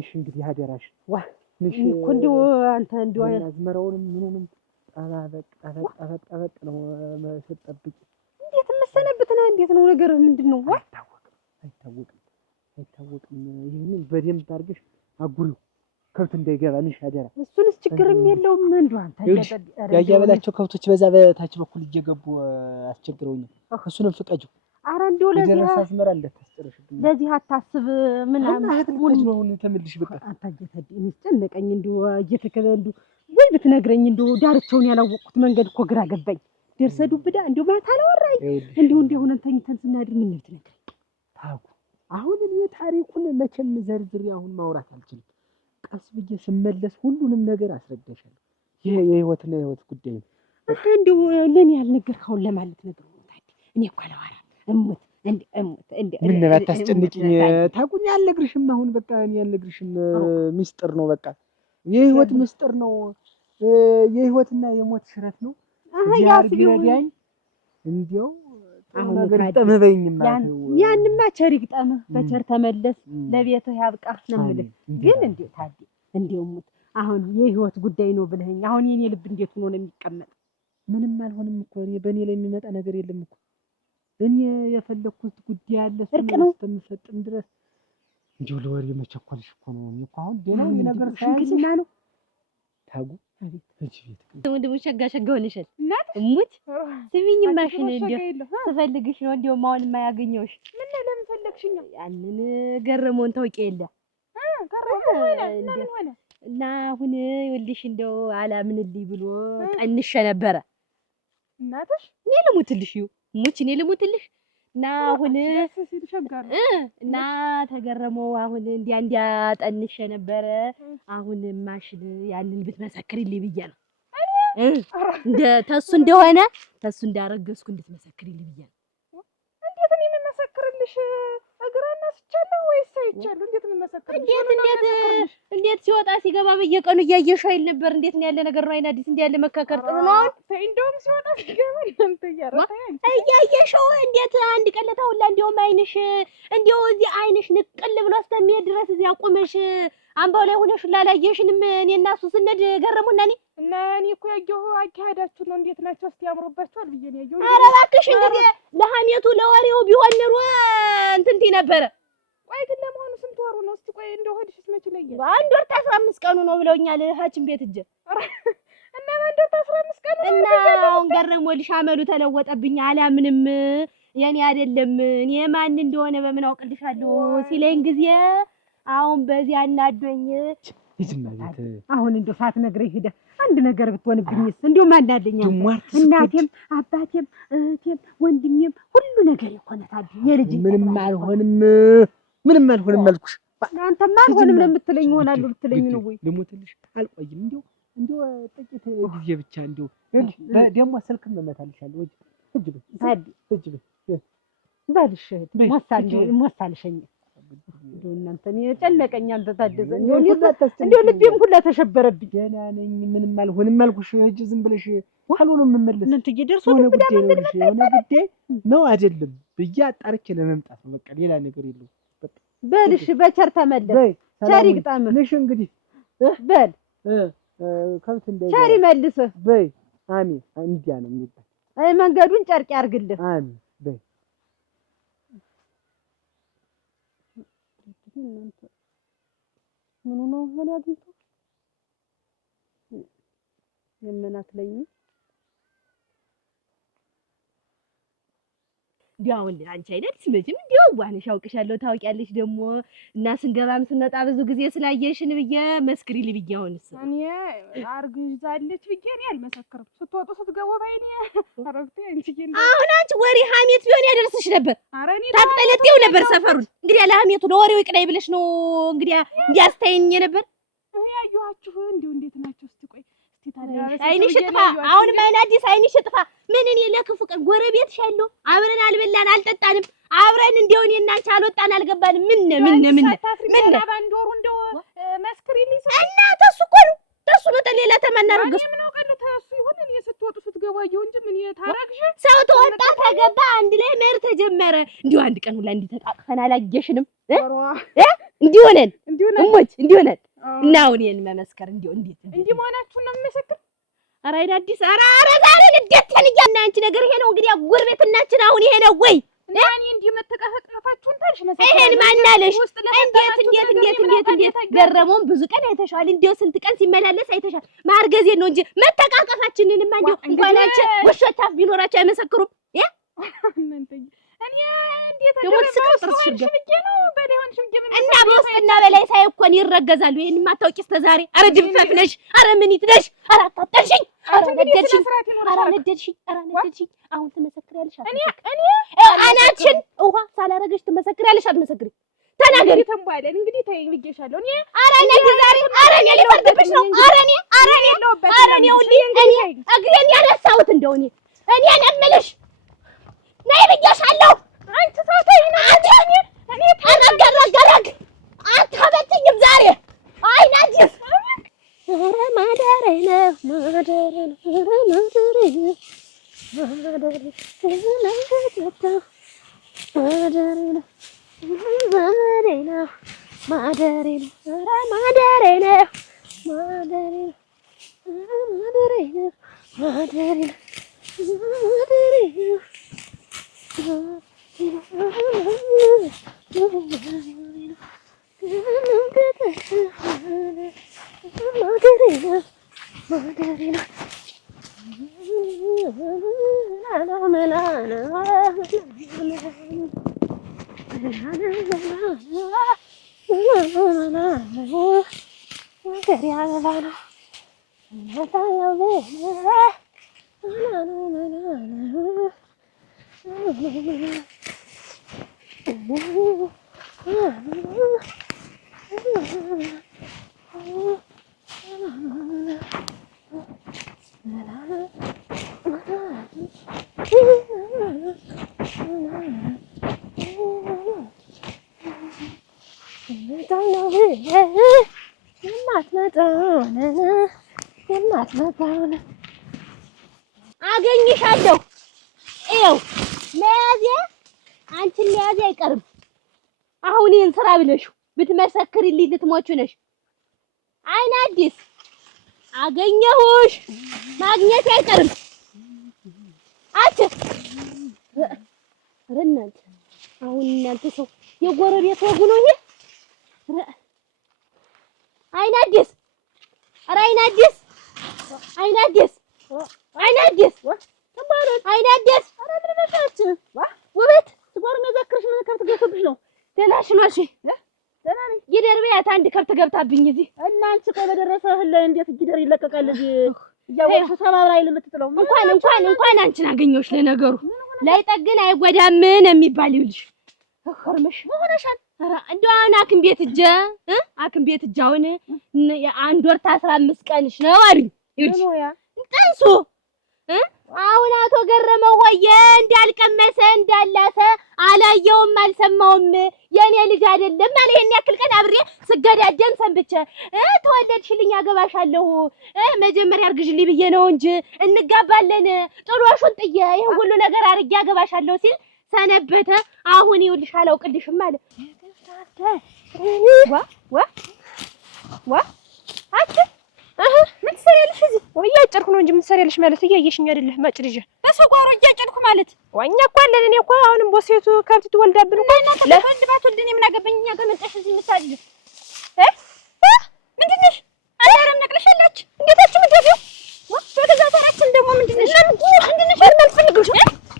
ንሽ እንግዲህ አደራሽ ዋ ንሽ እኮ እንደው አንተ እንደው አዝመራውንም ምኑንም ጠበቅ ነው ስትጠብቂ እንዴት መሰነብትና እንዴት ነው ነገር ምንድነው አይታወቅም ይሄንን በደንብ አድርገሽ አጉሪው ከብት እንዳይገባ ንሽ አደራ እሱንስ ችግርም የለውም እንደው አንተ ያያበላቸው ከብቶች በዛ በታች በኩል እየገቡ አስቸግረውኛል እሱንም ፍቀጂው ኧረ እንደው ለዚህ አዝመራ እንዳታስጨርሽብኝ ለዚህ አታስብ ምናምን ነው ተመልሽ በቃ አንተ እየተደኝ ጨነቀኝ እንደው እየተከበንዱ ወይ ብትነግረኝ እንደው ዳርቻውን ያላወቅኩት መንገድ እኮ ግራ ገባኝ ደርሰዱብዳ እንደው ማታ አላወራኝ እንደው ሆነን ተኝተን ስናድር ምን ልትነግረኝ ታውቁ አሁን እኔ ታሪኩን መቼም ዘርዝሬ አሁን ማውራት አልችልም ቀስ ብዬ ስመለስ ሁሉንም ነገር አስረዳሻለሁ ይሄ የህይወትና የህይወት ጉዳይ ነው እንደው ለኔ ያልነገርከውን ለማለት ነገር እኔ እኮ አላወራም እሙት እንዴ ምን ነበር ታስጨንቂኝ ታቁኝ ያልነግርሽም አሁን በቃ እኔ ያልነግርሽም ሚስጥር ነው በቃ የህይወት ሚስጥር ነው የህይወትና የሞት ሽረት ነው ያርግረዳኝ እንዴው አሁን ነገር ተመበይኝ ማለት ነው ያንማ ቸሪክ ጠመ በቸር ተመለስ ለቤትህ ያብቃ ነምልህ ግን እንዴው ታዲ እንዴው ሙት አሁን የህይወት ጉዳይ ነው ብለኸኝ አሁን የኔ ልብ እንዴት ሆኖ ነው የሚቀመጥ ምንም አልሆንም እኮ በኔ ላይ የሚመጣ ነገር የለም እኮ እኔ የፈለኩት ጉዳይ አለ ስለምፈጥም ድረስ እንዴው ለወሬ መቸኮልሽ እኮ ነው እኔ እኮ አሁን ደህና ነገር ሽንግልና ነው ታጉ አቤት እጅ ቤት ወንድሙ ሸጋ ሆነሻል እሙት ስሚኝ ማሽን እንዴው ተፈልግሽ ነው እንዴው ማውን የማያገኘውሽ ምን ለምን ፈለግሽኝ ያንን ገረመውን ታውቂ የለ ሆነ እና አሁን ይኸውልሽ እንደው አላምንልኝ ብሎ ጠንሸ ነበረ እናትሽ እኔ ልሙትልሽ ሙች እኔ ልሙትልሽ እና አሁን እና ተገረመው አሁን እንዲያ ጠንሸ ነበረ አሁን ማሽን ያንን ብትመሰክሪልኝ ብዬ ነው እንደ ተሱ እንደሆነ ተሱ እንዳረገዝኩ እንድትመሰክሪልኝ ብዬ ነው እንዴት እኔ መመሰክርልሽ እግራና ስቻለሁ ወይስ አይቻለሁ እንዴት መመሰክርልሽ እንዴት ሲወጣ ሲገባ በየቀኑ እያየሽ አይል ነበር እንዴት ነው ያለ ነገር ነው አይናዲስ እንዴ ያለ መካከር ጥሩ ነው አሁን እንደውም ሲወጣ ሲገባ እንት ያረታኝ እያየሽው እንዴት አንድ ቀለታ ሁላ እንደውም አይንሽ እንደው እዚህ አይንሽ ንቅል ብሎ እስከሚሄድ ድረስ እዚህ አቆመሽ አምባው ላይ ሆነሽ ላላየሽንም እኔና እሱ ስነድ ገረሙና እና እኔ እኮ ያየሁ አካሄዳችሁ ነው እንዴት ናቸው እስቲ ያምሩባችኋል ብዬ ነው ያየሁ ኧረ እባክሽ እንግዲህ ለሐሜቱ ለወሬው ቢሆን ኑሮ እንትንቲ ነበረ ቆይ ግን ለመሆኑ ስንት ወሩ ነው እስቲ ቆይ እንደው ሆድሽስ መች ለየ አንድ ወር 15 ቀኑ ነው ብለውኛል ሐኪም ቤት እጄ እና አንድ ወር 15 ቀኑ እና አሁን ገረሞልሽ አመሉ ተለወጠብኝ አላምንም የኔ አይደለም እኔ ማን እንደሆነ በምን አውቅልሻለሁ ሲለኝ ጊዜ አሁን በዚያ እናዶኝ ይዝማት አሁን እንደው ሳትነግረኝ ሄደ አንድ ነገር ብትሆንብኝስ እንደው ማን አለኝ እናቴም አባቴም እህቴም ወንድሜም ሁሉ ነገር ይኮነታል የልጅ ምንም አልሆንም አልኩሽ አንተማ አልሆንም ለምትለኝ ይሆናል ልትለኝ ነው ወይ ልሞትልሽ አልቆይም እንደው ጥቂት ጊዜ ብቻ እንደው ደግሞ ስልክም እመታልሻለሁ እጅ ባልሽ ሞሳልሽኝ እንደው እናንተን የጨነቀኝ አንተ ታደሰ እንደው ልቤም ሁላ ተሸበረብኝ ገና ነኝ ምንም አልሆንም አልኩሽ እጅ ዝም ብለሽ ዋሉ ነው የምመለስ እንት ይደርሶ ነው ጉዳይ ነው አይደለም ብዬ አጣርቼ ለመምጣት ነው በቃ ሌላ ነገር የለውም በልሽ በቸር ተመለስ ቸሪ ግጣም ልሽ እንግዲህ በል ከብት እንደ ቸሪ መልስ በይ አሜን እንዲያ ነው የሚባል አይ መንገዱን ጨርቅ ያርግልህ አሜን በይ ምን ነው ሆነ አግኝቶ የምናክለኝ ዲያው አንቺ አይደልስ መቼም ዲያው ዋንሽ አውቅሻለሁ ታውቂያለሽ ደግሞ እና ስንገባም ስንወጣ ብዙ ጊዜ ስላየሽን ብዬ መስክሪልኝ ብዬ አሁንስ እኔ አርግዛለች ብዬ እኔ አልመሰክርም ስትወጡ ስትገቡ ባይኔ አረፍቴ አንቺ ግን አሁን አንቺ ወሬ ሐሜት ቢሆን ያደርስሽ ነበር ታጥለጤው ነበር ሰፈሩን እንግዲህ ያለ ሐሜቱ ለወሬው ይቅናይ ብለሽ ነው እንግዲህ እንዲያስተይኝ ነበር ያዩአችሁ እንደው እንዴት ናችሁ እስቲ ቆይ አይንሽ ጥፋ አሁን ማን አዲስ አይንሽ ጥፋ ምን እኔ ለክፉ ቀን ጎረቤትሽ ያለው አብረን አልበላን አልጠጣንም አብረን እንደው እኔ እና አንቺ አልወጣን አልገባንም ምን ባንዶሩ እንደው መስክሪልኝ እና ተሱ እኮ ነው ተሱ ነው ሌላ ተመናረገስ ምን አውቃለሁ እሱ ይሁን እኔ ስትወጡ ስትገቡ አየሁ እንጂ ምን ታረግሽ? ሰው ተወጣ ተገባ አንድ ላይ መር ተጀመረ። እንዲሁ አንድ ቀን ሁላ እንዲህ ተጣቅፈን አላየሽንም? እንዲህ ሆነን እሞች እንዲህ ሆነን እና አሁን ይሄን መመስከር እንዲህ መሆናችሁን ነው የምመሰክር። ኧረ አይን አዲስ ኧረ ዛሬ ልደተን እያልን አንቺ ነገር ይሄ ነው እንግዲህ ጉርቤትናችን አሁን ይሄ ነው ወይ? ያኔ እንዲህ መተቀፈቅፋችሁን ታልሽ መሰከረ። ይሄን ማናለሽ? እንዴት ገረመውን ብዙ ቀን አይተሻል። እንዴው ስንት ቀን ሲመላለስ አይተሻል። ማርገዜ ነው እንጂ መተቃቀፋችንንማ እንዴው እንኳን አንቺ ውሾች አፍ ቢኖራቸው አይመሰክሩም። እኔ እንዴት ነው በላይሆን ሽምጌ እና በውስጥና በላይ ሳይኮን ይረገዛሉ። ይሄን ማታውቂ እስከ ዛሬ ኧረ ድንፈት ነሽ፣ ኧረ ምኒት ነሽ፣ ኧረ አጣጣልሽኝ፣ ኧረ ነደድሽኝ። አሁን ትመሰክሪያለሽ? እኔ አናችን ውሃ ሳላረገሽ ትመሰክሪያለሽ? አትመሰክሪ? ተናገሪ። ተንባለን እንግዲህ ተይኝ ብዬሻለሁ። እኔ ኧረ ነግ ዛሬ ኧረ እኔ ልፈርድብሽ ነው። ኧረ እኔ እግሬን ያነሳሁት እንደው እኔ ነምልሽ ነይ ብዬሻለሁ። አንቺ ሰው ተይኝ ነው እኔ ተረጋጋራግ አታበትኝም ዛሬ አይናጅስ ኧረ ማደሬ ነው ማደሬ ነው ማደሬ ነው ማደሬ ነው ማደሬ ነው ማደሬ ነው ኧረ ማደሬ ነው ማደሬ ነው ማደሬ ነው ማደሬ ነው ማደሬ ነው አገኝሻለሁ። ይኸው ለያዜ አንቺን ለያዜ አይቀርም። አሁን ይሄን ስራ ብለሽው ብትመሰክሪልኝ ልትሞቹ ነሽ። አይን አዲስ አገኘሁሽ፣ ማግኘት አይቀርም። እናንተ አሁን እናንተ ሰው የጎረቤት ወጉ ነው ይሄ። አይን አዲስ ኧረ አይን አዲስ አይን አዲስ አይን አዲስ ተባረክ አይን አዲስ ኧረ ምን ነካች ውበት ትጓር መዘክርሽ ምን ከብት ገብቶብሽ ነው? ደህናሽ ነው? እሺ ደህና ነኝ። ጊደር በያት አንድ ከብት ገብታብኝ እዚህ እና አንቺ ቆይ በደረሰ እህል ላይ እንዴት ጊደር ይለቀቃል? እዚህ እያወቅሽ ሰባብራ አይል የምትጥለው እንኳን አንቺን አገኘሁሽ። ለነገሩ ላይ ጠግን አይጎዳም ነው የሚባል ይልሽ እخرምሽ ሆነሻል። ኧረ እንደው አሁን አክም ቤት እጅ አሁን አንድ ወር 15 ቀንሽ ነው አሉኝ። ይልሽ ጠንሱ አሁን አቶ ገረመው ሆየ እንዳልቀመሰ እንዳላሰ አላየውም አልሰማውም። የኔ ልጅ አይደለም ማለት ይሄን ያክል ቀን አብሬ ስገዳደም ሰንብቼ ተወለድሽልኝ አገባሻለሁ መጀመሪያ አርግዥልኝ ብዬ ነው እንጂ እንጋባለን ጥሎሹን ጥዬ ይሄን ሁሉ ነገር አርጌ አገባሻለሁ ሲል ሰነበተ። አሁን ይኸውልሽ አላውቅልሽም ማለት አጭ ምን ትሰሪያለሽ እዚህ? ወይ እያጨርኩ ነው እንጂ ምን ትሰሪያለሽ ማለት እያየሽኝ አይደለ? ማጭልጅ በሰጓሮ እያጨርኩ ማለት ወኛ እኮ አለን። እኔ እኮ አሁንም ቦሴቱ ከብት ትወልዳብን እኮ እና ለወንድ ባትወልድ እኔ ምን አገባኝ? እኛ ጋር መጣሽ እዚህ ምታጭ ምንድን ነሽ? አላረም ነቅለሻላች እንዴታችሁ ምትደፊው ወደዛ ሰራችን ደግሞ ምንድን ነሽ? ምንድን ነሽ? አልፈልግሽ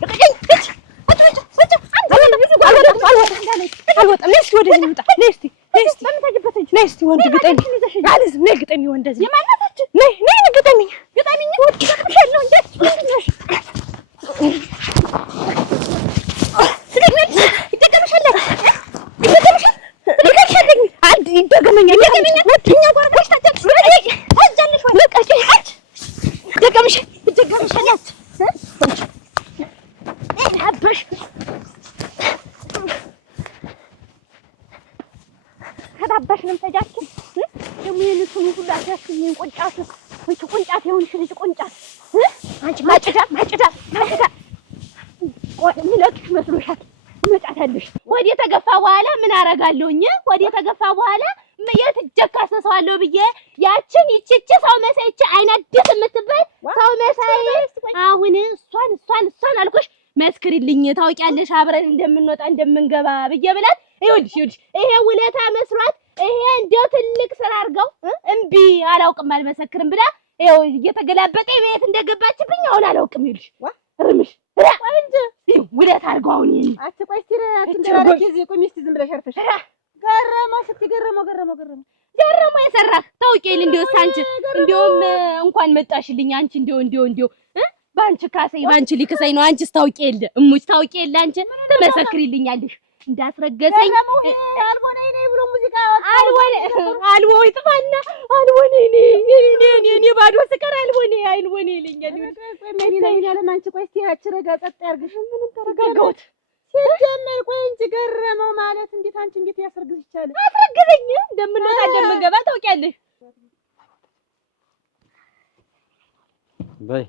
ለቀቀኝ እጭ ወጭ አልወጣም። ነይ እስኪ ወደዚህ እንውጣ። ነይ እስኪ ነይ እስኪ ወንድ ግጠኝ አልዝም። ነይ ግጠኝ ወንድ እዚህ የማናታችን ነይ ግጠኝ ወጥተሽያለሁ እንዴ ምንድን ነሽ? ከታባሽ ነው ተጃችሁ ደግሞ የልሱን ሁሉ አታስኝ ቆንጫት ወይ ቆንጫት ይሁንሽ ልጅ ቆንጫት የሚለቅሽ መስሎሻል? መጫታለሽ ወዴ ተገፋ በኋላ ምን አረጋለሁኝ? ወዴ ተገፋ በኋላ የት እጀካሰሰዋለሁ ብዬ ያችን ይቺ ሰው መሳይች አይናድስ የምትባል ሰው መሳይ አሁን እሷን አልኩሽ መስክሪልኝ ታውቂያለሽ አብረን እንደምንወጣ እንደምንገባ ብዬ ብላት ይኸውልሽ ይሄ ውለታ መስሏት ይሄ እንደው ትልቅ ስራ አድርገው እምቢ አላውቅም አልመሰክርም ብላ ይኸው እየተገላበጠ ቤት እንደገባችብኝ አሁን አላውቅም ይልሽ እርምሽ እንዴ ውለታ አድርገው አሁን ይሄን አትቆይ ሲረ አትንደራረቂ እዚህ ቁሚ እስቲ ዝም ብለሽ አርፈሽ ገረመው የሰራህ ታውቂያለሽ እንደው ሳንቺ እንደውም እንኳን መጣሽልኝ አንቺ እንደው ባንቺ ካሰይ ባንቺ ሊከሰይ ነው አንቺስ ታውቂያለሽ እሙች ታውቂያለሽ አንቺ ትመሰክሪልኛለሽ እንዳስረገሰኝ አልቦነኝ ነኝ ብሎ ሙዚቃ አልቦይ ጥፋና አልቦነኝ እኔ ባዶ ስቀር አልቦነኝ ይለኛል ቆይ ነኝ ለማንቺ ቆይ እስቲ አችረጋ ጸጥ ያርግሽ ምንም ተረጋጋሁት ሲጀመር ቆይ እንጂ ገረመው ማለት እንዴት አንቺ እንዴት ያስረግዝ ይቻላል አስረግዘኝ እንደምንወጣ እንደምንገባ ታውቂያለሽ በይ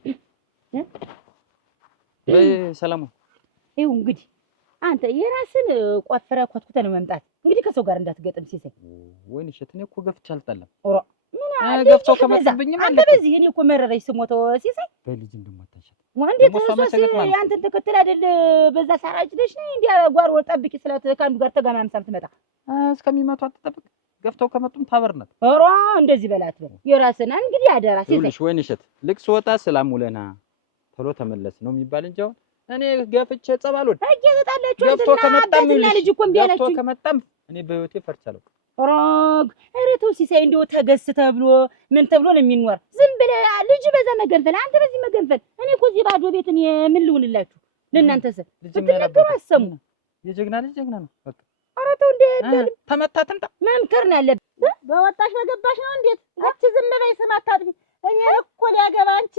ሰላም ይኸው እንግዲህ አንተ የራስን ቆፍረ ኮትኩተ ነው መምጣት እንግዲህ ከሰው ጋር እንዳትገጥም ሲሰይ ወይኔ እኔ እኮ ገፍቼ አልጣለም ኦራ ምን አለ ገፍተው ከመጣብኝ አንተ በዚህ እኔ እኮ መረረኝ ስሞቶ ሲሰይ በልጅ እንደማታሸት ወንዴ ተሰስ ያንተን ተከተል አይደል በዛ ሳራጭ ደሽ ነኝ እንዴ ጓሮ ጠብቂ ስላት ካንዱ ጋር ተጋማምሳም ትመጣ እስከሚመጡ አትጠብቅ ገፍተው ከመጡም ታበርናት ኦራ እንደዚህ በላት የራስን እንግዲህ አደራ ሲሰይ ወይኔ እሸት ልቅስ ወጣ ሰላም ውለና ቶሎ ተመለስ ነው የሚባል እንጂ አሁን እኔ ገፍቼ ጸባሉን እየተጣላችሁ ገፍቶ ከመጣም ልጅ እኮ እምቢ አላችሁ ገፍቶ ከመጣም እኔ በህይወቴ ፈርቻለሁ ኦራግ እረቱ ሲሳይ እንደው ተገስ ተብሎ ምን ተብሎ ነው የሚኖር ዝም ብለህ ልጅ በዛ መገንፈል አንተ በዚህ መገንፈል እኔ እኮ እዚህ ባዶ ቤትን ምን ልሁንላችሁ ለእናንተ ሰ ብትነገሩ አሰሙ የጀግና ልጅ ጀግና ነው በቃ አረቱ እንደ ተመታትንታ መምከር ነው ያለብህ በወጣሽ በገባሽ ነው እንዴት አንቺ ዝም በይ ስም አታጥፊ እኔ እኮ ሊያገባ አንቺ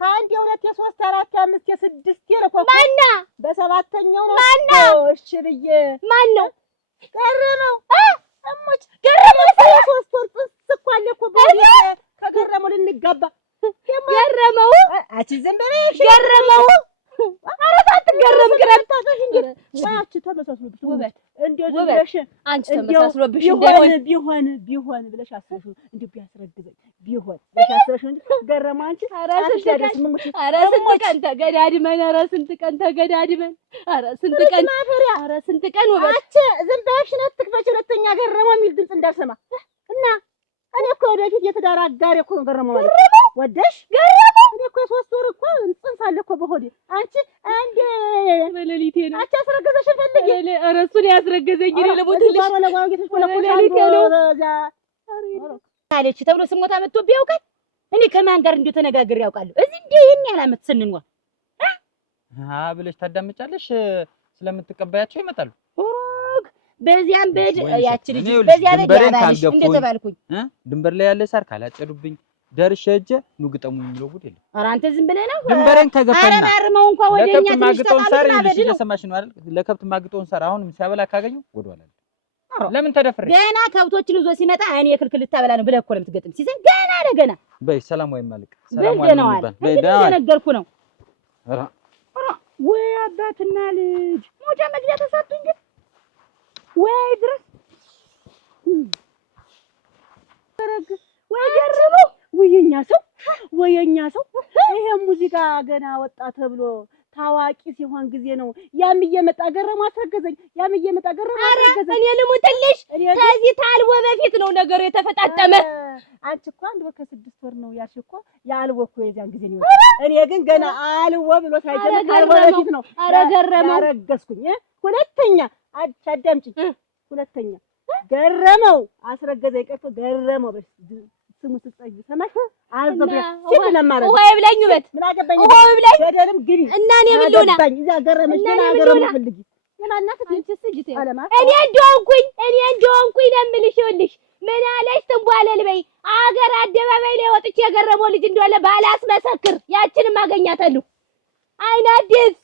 ከአንድ የሁለት የሶስት የአራት የአምስት የስድስት የለኮ ማና በሰባተኛው ነው ማና እሺ ብዬ ማን ነው ገረመው እሞች ገረመው ሶስት ወር ጥስ እኮ አለ እኮ በቤት ከገረመው ልንጋባ ገረመው አንቺ ዝም በይ ገረመው አረታ አትገረም ግረም ታውቂሽ እንዴ ዋያች ተመሳስሎብሽ ውበት እንደው ዝምብለሽ አንቺ ተመሳስሎብሽ እንዳይሆን ቢሆን ብለሽ አስበሽ እንደው ቢያስረግዘኝ ቢሆን ብለሽ አስበሽ እንዴ ገረመው አንቺ ኧረ ስንት ቀን ተገዳድመን ኧረ ስንት ቀን ውበት አንቺ ዝም ብለሽ ነው ትክፈች ሁለተኛ ገረመው የሚል ድምጽ እንዳልሰማ እና እኔ እኮ ወደፊት የትዳር አጋሪ እኮ ነው ገረመው ማለት ወደሽ ገረመው እኔ እኮ ሶስት ወር እኮ ጽንስ አለ እኮ በሆዴ አንቺ አንዴ በሌሊቴ ነው አንቺ አስረገዘሽ ፈልጊ ኧረ እሱን ያስረገዘኝ እኔ ለሞትልሽ አለች ተብሎ ስሞታ መጥቶብኝ ያውቃል እኔ ከማን ጋር እንደው ተነጋግሬ ያውቃለሁ እዚህ እንደ ይሄን ያህል ዓመት ስንኖር ብለሽ ታዳምጫለሽ ስለምትቀበያቸው ይመጣሉ በዚያም በድ ያቺ ልጅ በዚያ በድ ያባልሽ እንደተባልኩኝ ድንበር ላይ ያለ ሳር ካላጨዱብኝ ደርሼ ሂጅ ኑ ግጠሙ የሚለው ጉድ የለም። ኧረ አንተ ዝም ብለህ ነው ድንበሬን ከገፈና አረማርመው እንኳን ወደኛ ማግጦን ሳር ይልሽ እየሰማሽ ነው አይደል? ለከብት ማግጦን ሳር አሁንም ሲያበላ ካገኘው ወደኋላ ለምን ተደፍሬ ገና ከብቶችን ይዞ ሲመጣ እኔ ክልክል ልታበላ ነው ብለህ እኮ ነው የምትገጥም ሲዘን ገና ለገና በይ ሰላም ወይ ማልክ ሰላም ወይ ማልክ በይ ዳዋ ነገርኩ ነው ኧረ ወይ አባትና ልጅ ሞጃ መግቢያ ተሰጡኝ ግን ወይ ድረስ ወይ ገረመው ወየኛ ሰው ይሄ ሙዚቃ ገና ወጣ ተብሎ ታዋቂ ሲሆን ጊዜ ነው ያም እየመጣ ገረመው አስረገዘኝ ያም እየመጣ ገረመው አስረገዘኝ እኔ ልሙትልሽ ከዚህ ታልቦ በፊት ነው ነገሩ የተፈጣጠመ አንቺ እኮ አንድ ወር ከ6 ወር ነው ያልሽ እኮ ያልቦ እኮ የዛን ጊዜ ነው እኔ ግን ገና አልቦ ብሎ ሳይጀምር ታልቦ በፊት ነው ኧረ ገረመው አረገዝኩኝ ሁለተኛ አዳምጪ ሁለተኛ ገረመው አስረገዘኝ ቀርቶ ገረመው ስሙ ስትጸይ ሰማሽ አልዘብ ሲለማረግ ወይ ብለኝ ውበት ምን አገባኝ ወይ ብለኝ ገደልም ግሪ እና እኔ ምን ልሆና እዛ ገረመሽ ገና ገረመው ፈልጊ የማናት አንቺ ስጅት እኔ እንደሆንኩኝ ለምልሽ ይኸውልሽ ምን አለሽ ትንቧለል በይ አገር አደባባይ ላይ ወጥቼ የገረመው ልጅ እንደሆነ ባላስመሰክር ያችንም አገኛታለሁ አይናዲስ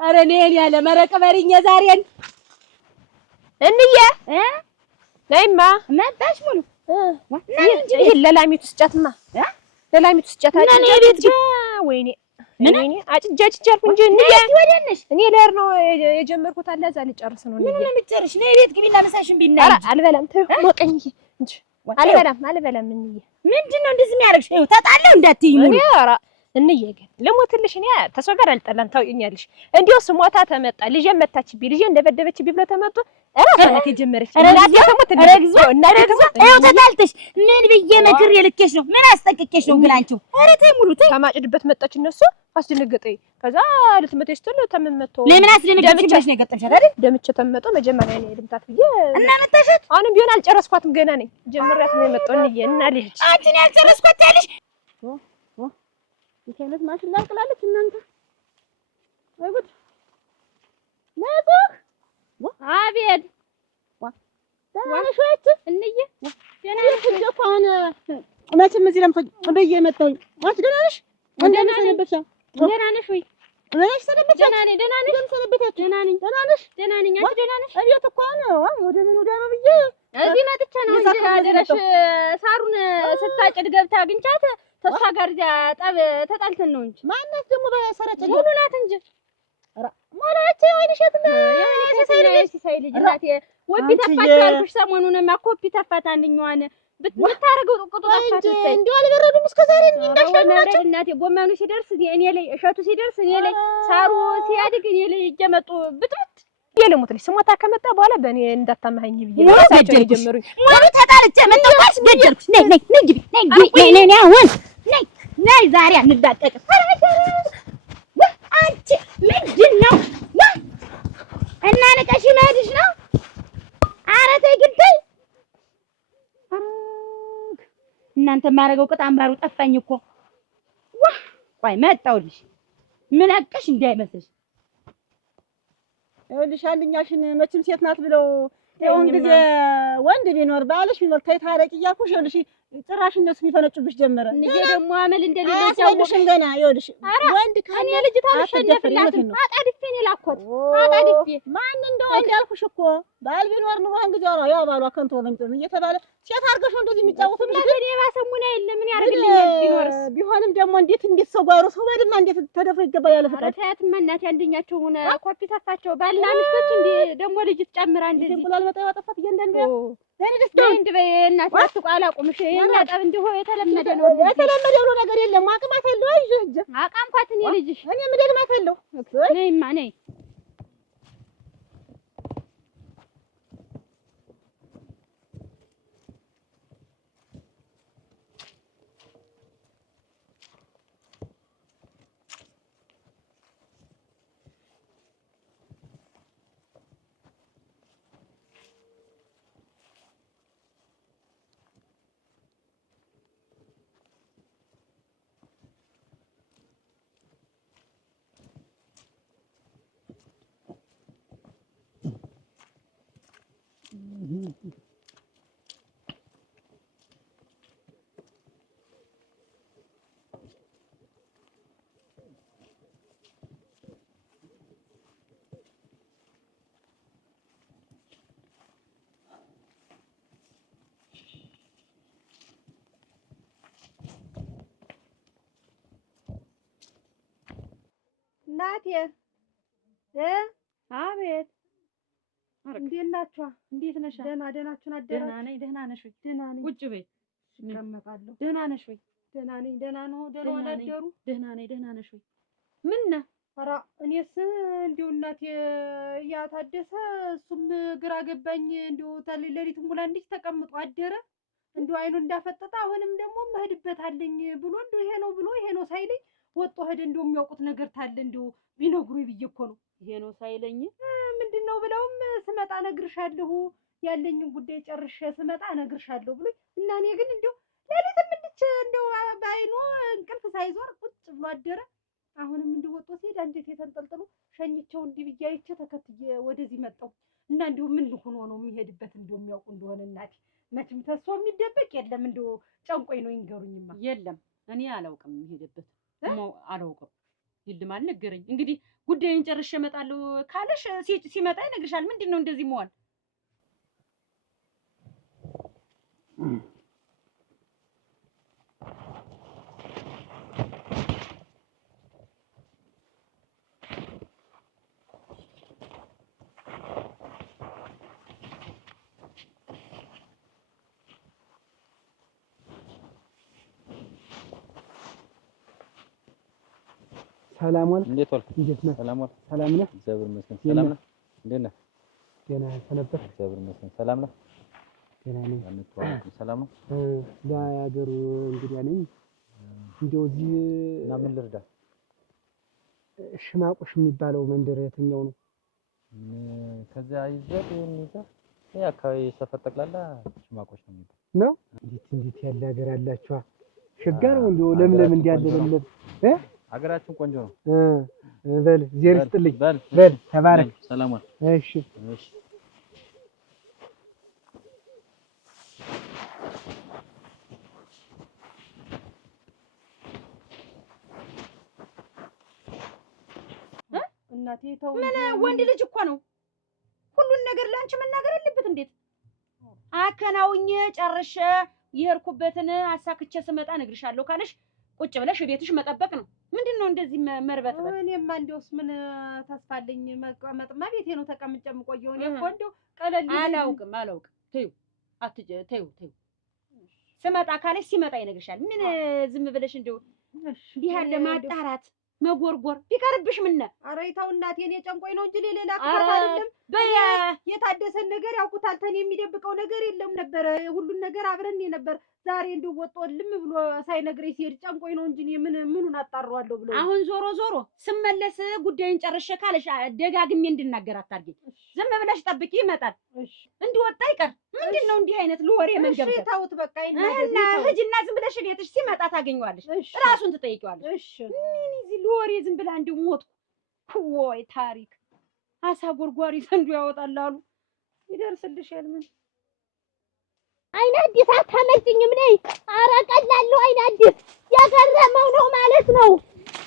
ኧረ እኔን ያለ መረቅ በሪኝ ዛሬን እንዬ ነይማ መጣሽ ሙሉ ይሄ ለላሚቱ ስጫትማ ለላሚቱ ስጫት እና እኔ ቤት ወይኔ እኔ አጭጃጭጃልኩ እንጂ እኔ ልሄድ ነው የጀመርኩት አለ እዛ ልጨርስ ነው። ምን ነው ልጨርሽ? ነይ ቤት ግቢና ምሳሽን ቢና እንጂ አልበላም። ተው ሞቀኝ እንጂ አልበላም። ምንድን ነው እንደዚህ የሚያደርግሽ? ይኸው ተጣላሁ እንዳትዪ ሙሉ እኔ ኧረ እንዬ ግን ልሞትልሽ። እኔ ተሰው ጋር አልጠላም ታውቂኛለሽ። እንዲያው ስሞታ ተመጣ ልጄ መታችብኝ ልጄ እንደበደበችብኝ ብሎ ተመጡ እራሷ ናት የጀመረች። እናቴ ተሞት እንደግዞ እናቴ ተሞት ይኸው ተጣልተሽ ምን ብዬ መክሬ ልኬሽ ነው? ምን አስጠቅቄሽ ነው ግን አንቺው? ኧረ ተይ ሙሉ ተይ። ከማጭድበት መጣች እነሱ አስደነገጠኝ። ከዛ ልትመታኝ ስትል ተመመቶ ለምን አስደነገጥሽ ብለሽ ነው የገጠምሻት አይደል? ደምቼ ተመመቶ መጀመሪያ እኔ ልምታት ብዬ እና መታሻት። አሁንም ቢሆን አልጨረስኳትም ገና ነኝ። ጀምሬያት ነው የመጣው እንዬ እና ልጅ አንቺ ነው ያልጨረስኳት ያለሽ ይሄነት ማሽን ላቅላለች እናንተ ወይ ጉድ ነቁ አቤት ደህና ነሽ ወይ እንዬ ደህና ነሽ እኮ አሁን መቼም እዚህ ለምቶ እንደየ መጣሁኝ አንቺ ደህና ነሽ እንደምን ሰነበትሽ ደህና ነሽ ወይ እኔስ ሰነበትሽ ደህና ነኝ እንደምን ሰነበታችሁ ደህና ነኝ አንቺ ደህና ነሽ እቤት እኮ ነው ወደ ምን ወደ ነው ብዬ እዚህ መጥቼ ነው እንጂ አደረሽ ሳሩን ስታጭድ ገብታ አግኝቻት ተስፋ ጋር እዚያ ጠብ ተጣልተን ነው እንጂ ማናት ደግሞ በሰረጨ ሙሉ ናት እንጂ ኧረ ማናት አይንሸትና ሲሳይ ልጅ እናቴ ወቢ ተፋች አልኩሽ። ሰሞኑንማ ኮፒ ተፋት አንደኛዋን ብታረገው ቁጡ ተፋት እንዴ አልበረዱም እስከ ዛሬ እንዳሻናቸው እናቴ ጎመኑ ሲደርስ እኔ ላይ እሸቱ ሲደርስ እኔ ላይ ሳሩ ሲያድግ እኔ ላይ እየመጡ ብጥብጥ የለሙት ልጅ ስሞታ ከመጣ በኋላ በእኔ እንዳታመሀኝ ብዬ ነው ሳቸው ጀመሩኝ። ሙሉ ተጣልቼ መጣሁ አስገደልኩሽ። ነይ አሁን ነይ ዛሬ አንዳቀቅ። አንቺ ምንድን ነው እና ንቀሽ መሄድሽ ነው? ኧረ ተይ ግን ተይ። እናንተ የማደርገው ቅጥ አምባሩ ጠፋኝ እኮ። ቆይ መጣሁልሽ። ምን አቀሽ እንዳይመስልሽ። ይኸውልሽ አንደኛሽን መቼም ሴት ናት ብለው የሆነ ጊዜ ወንድ ቢኖር ባልሽ ቢኖር ተይታረቂ እያልኩሽ ይኸውልሽ ጭራሽ እነሱ የሚፈነጩብሽ ጀመረ። እንዴ ደግሞ አመል እንደሌለ አያስፈልግሽም ገና ይኸውልሽ ወንድ ከኔ ልጅ ታልሸነፍላትም አጣድፌ ነው ላኮት አጣድፌ ማን እንደው እንዳልኩሽ እኮ ባል ቢኖር ነው አሁን ጊዜ ነው ያው ባሏ ከንቶ ነው የሚጥም እየተባለ ሴት አድርገሽ ነው እንደዚህ የሚጫወቱብሽ። ግን የባሰሙና የለ ምን ያርግልኛል ቢኖርስ ቢሆንም ደግሞ እንዴት ሰው ጋር ሰው በድማ እንዴት ተደፍሮ ይገባል ያለ ፍቃድ ታያትማ እናቴ አንደኛቸው ሆነ ኮፒ ተፋቸው ባልና ሚስቶች እንዴ ደግሞ ልጅ ትጨምራ እንደዚህ እንቁላል መጣ ያጠፋት እያንዳንዱ እንደ በእናትህ አትቋላ ቁምሽ የኛ ጠብ እንዲሁ የተለመደ ነው። የተለመደ ነው ነገር የለም። አቅማት አለው አይዞህ እጅ አቃምኳት እኔ ልጅሽ እኔ ምደግማት አለው ነይማ ነይ እናቴ አቤት እንዴት ናችሁ? እንዴት ነሽ? ደህናችሁን አደራችሁ? ደህና ነኝ። ደህና ነሽ ወይ? ደህና ነኝ። ቁጭ በይ። እቀመጣለሁ። ደህና ነሽ ወይ? ደህና ነኝ። ደህና ነው። ደህና አደሩ? ደህና ነኝ። ደህና ነሽ ወይ? ምን ነህ? ኧረ እኔስ እንዲሁ እናቴ ያ ታደሰ እሱም ግራ ገባኝ። እንዲሁ ሌሊቱን ሙላ እንዲህ ተቀምጦ አደረ። እንዲሁ አይኑ እንዳፈጠጠ አሁንም ደግሞ መሄድበታለኝ ብሎ እንዲሁ ይሄ ነው ብሎ ይሄ ነው ሳይለኝ ወጥቶ ሄደ። እንዲሁ የሚያውቁት ነገር ታለ እንዲሁ ቢነግሩኝ ብዬ እኮ ነው። ይሄ ነው ሳይለኝ ምንድን ነው ብለውም ስመጣ እነግርሻለሁ ያለኝን ጉዳይ ጨርሼ ስመጣ እነግርሻለሁ ብሎኝ እና እኔ ግን እንዲሁ ሌሊትም እንድች እንዲሁ በአይኑ እንቅልፍ ሳይዞር ቁጭ ብሎ አደረ። አሁንም እንዲሁ ወጥቶ ሲሄድ አንጀቴ ተንጠልጥሎ ሸኝቼው እንዲህ ብዬ አይቼ ተከትዬ ወደዚህ መጣሁ እና እንዲሁ ምን ልሆን ነው የሚሄድበት እንዲሁ የሚያውቁ እንደሆነ እናቴ መቼም ተስፋ የሚደበቅ የለም። እንዲሁ ጨንቆኝ ነው ይንገሩኝማ። የለም እኔ አላውቅም የሚሄድበት አላውቅም። ይልም አልነገረኝ። እንግዲህ ጉዳዩን ጨርሼ እመጣለሁ ካለሽ ሲመጣ ይነግርሻል። ምንድን ነው እንደዚህ መዋል? ሰላም ዋልክ? እንዴት ዋልክ? እንዴት ነህ? ሰላም ዋልክ? ሰላም ነህ? እግዚአብሔር ይመስገን። ሰላም ነህ? እንዴት ነህ? ደህና ሰነበትክ? እግዚአብሔር ይመስገን። ሰላም ነህ? ደህና ነኝ። ሰላም ነው? ለሀገሩ እንግዲያ ነኝ። እንደው እዚህ እና ምን ልርዳ? ሽማቆሽ የሚባለው መንደር የትኛው ነው? ከዚያ ይዘህ ይሄ አካባቢ ሰፈር ጠቅላላ ሽማቆሽ ነው የሚባለው ነው። እንዴት ያለ ሀገር አላችኋ? ሸጋ ነው እንደው ለምለም እንዲያለ ለምለም ሀገራችን ቆንጆ ነው። በል ዜር ይስጥልኝ። በል ተባረክ። ሰላም ዋል። እሺ እሺ። እናቴ ተው። ምን ወንድ ልጅ እኮ ነው። ሁሉን ነገር ላንቺ መናገር አለበት። እንዴት አከናውኜ ጨርሼ የሄድኩበትን አሳክቼ ስመጣ እነግርሻለሁ ካለሽ ቁጭ ብለሽ ቤትሽ መጠበቅ ነው። ምንድነው እንደዚህ መርበጥበት? እኔማ እንደውስ ምን ተስፋ አለኝ? መቀመጥማ ቤቴ ነው ተቀምጬ የምቆየው። እኔ እኮ እንደው ቀለል አላውቅም። ተይው ስመጣ ካለሽ ሲመጣ ይነግርሻል። ምን ዝም ብለሽ እንደው እንዲህ ያለ ማጣራት መጎርጎር ቢቀርብሽ ምን? ኧረ ይተው እናቴ፣ እኔ ጨንቆኝ ነው እንጂ ሌላ ክፋት አይደለም። የታደሰን ነገር ያውቁታል። ተኔ የሚደብቀው ነገር የለም ነበር። ሁሉን ነገር አብረን ነበር። ዛሬ እንደው ወጥቶልም ብሎ ሳይነግረኝ ሲሄድ ጨንቆኝ ነው እንጂ እኔ ምኑን አጣራዋለሁ ብሎ አሁን ዞሮ ስመለስ ጉዳዩን ጨርሼ ካለሽ ደጋግሜ እንድናገር አታርጊ። ዝም ብለሽ ጠብቂ፣ ይመጣል። እንዲወጣ አይቀር። ምንድነው እንዲህ አይነት ለወሬ መንገብ? እሺ ተውት በቃ። እና ሂጂና ዝም ብለሽ ቤትሽ ሲመጣ ታገኘዋለሽ። ራሱን ትጠይቂዋለሽ። እሺ ምን እዚህ ለወሬ ዝም ብላ እንደው ሞትኩ። ወይ ታሪክ አሳ ጎርጓሪ ዘንዱ ያወጣል አሉ። ይደርስልሻል። ምን አይነ አዲስ አታመልጭኝም ነይ። ኧረ ቀላለሁ። አይነ አዲስ ያገረመው ነው ማለት ነው።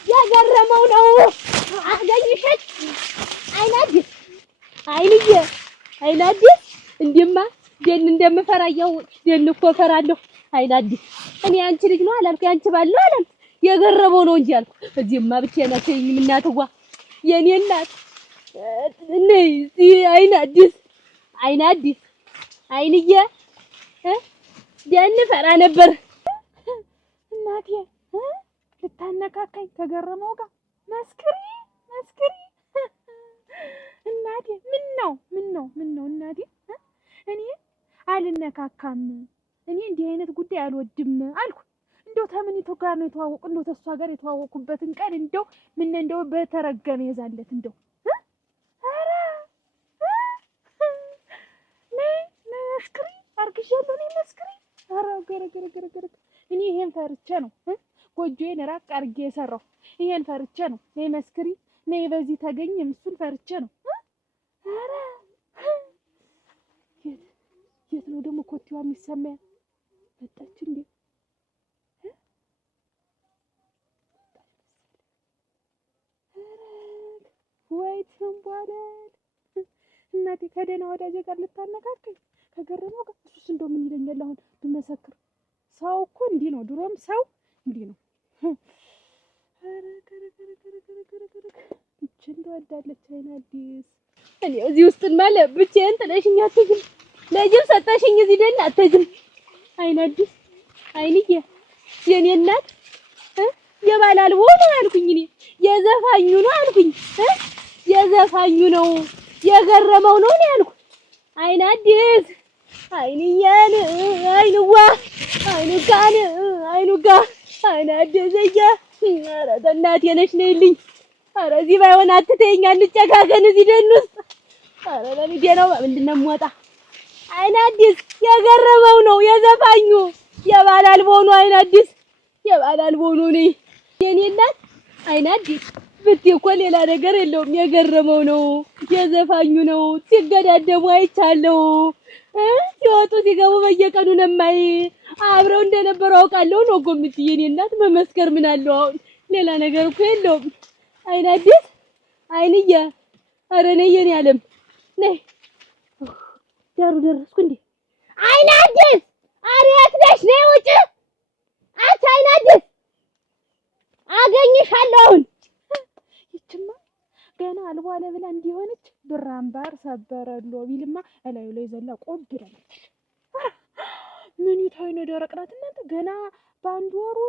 ያገረመው ነው። አገኝሸት አይነ አዲስ አይንዬ አይነ አዲስ እንዲማ ደን እንደምፈራ እያወቅሽ ደን እኮ እፈራለሁ። አይነ አዲስ እኔ አንቺ ልጅ ነው አላልኩ አንቺ ባለው አላልኩ። የገረመው ነው እንጂ አልኩ። እዚህማ ብቻዬን አትይኝም እናትዋ የኔ እናት ነይ። አይነ አዲስ አይንዬ ደን ፈራ ነበር እናቴ። ልታነካካኝ ከገረመው ጋር መስክሪ እናቴ። ምን ነው እናቴ? እኔ አልነካካም። እኔ እንዲህ አይነት ጉዳይ አልወድም አልኩ። እንደው ተምኒቱ ጋር ነው የተዋወቁ። እንደው ተሷ ጋር የተዋወቁበትን ቀን እንደው በተረገመ ይዛለት እንደው መስክሪ አርግሻለሁ። እኔ መስክሪ። ኧረ ገረገረ እኔ ይሄን ፈርቼ ነው ጎጆዬን ራቅ አርጌ የሰራው። ይሄን ፈርቼ ነው። ነይ መስክሪ፣ ነይ በዚህ ተገኘ። እሱን ፈርቼ ነው። ኧረ የት ነው ደግሞ ኮቴዋ የሚሰማው? መጣች እንዴ? ወይ ትንቧለል እናቴ። ከደህና ወዳጄ ጋር ልታነካከኝ ከገረመው ጋር። እሱስ እንደው ምን ይለኛል አሁን ብመሰክር? ሰው እኮ እንዲህ ነው። ድሮም ሰው እንዲህ ነው። ኧረ ብቻዬን እንደወዳለች አይነ አዲስ። እኔ እዚህ ውስጥ ማለት ብቻዬን ጥለሽኝ አትሄጂም። ለጅብ ሰጠሽኝ እዚህ ደን አትሄጂም። አይነ አዲስ አይንዬ የኔ እናት የባላልቦ ነው አልኩኝ። እኔ የዘፋኙ ነው አልኩኝ። የዘፋኙ ነው የገረመው ነው ያልኩ። አይነ አዲስ አይንዬን አይንዋ አይኑጋን አይኑጋ አይነ አዲስዬ። ኧረ እናቴ ነሽ ነይልኝ። ኧረ እዚህ ባይሆን አትተይኝ፣ እንጨጋገን እዚህ ደን ውስጥ። ኧረ ለሚዴ ነው ምንድን ነው የምወጣ? አይነ አዲስ የገረመው ነው የዘፋኙ የባላልቦ ነው። አይነ አዲስ የባላልቦ ነው ነይ የኔ እናት። አይነ አዲስ ብትይ እኮ ሌላ ነገር የለውም። የገረመው ነው የዘፋኙ ነው። ሲገዳደሙ አይቻለሁ። ሲወጡ ሲገቡ በየቀኑ ነው የማይ። አብረው እንደነበሩ አውቃለሁ ነው እኮ የምትይ የኔ እናት። መመስከር ምን አለው አሁን? ሌላ ነገር እኮ የለውም። አይነ አዲስ አይንዬ ኧረ ነይ የኔ ዓለም ነይ። ዳሩ ደረስኩ እንዴ? አይነ አዲስ ኧረ የት ነሽ? ነይ ውጪ። አንቺ አይነ አዲስ አገኝሻለሁ አሁን። ይችማ ገና አልቧለ ብላ እንዲሆነች ብር አምባር ሰበረሎ ቢልማ እላዩ ላይ ዘላ ቆብ ብላለች። ምን ይታይ ነው? ደረቅ ናት እናንተ። ገና በአንድ ወሩ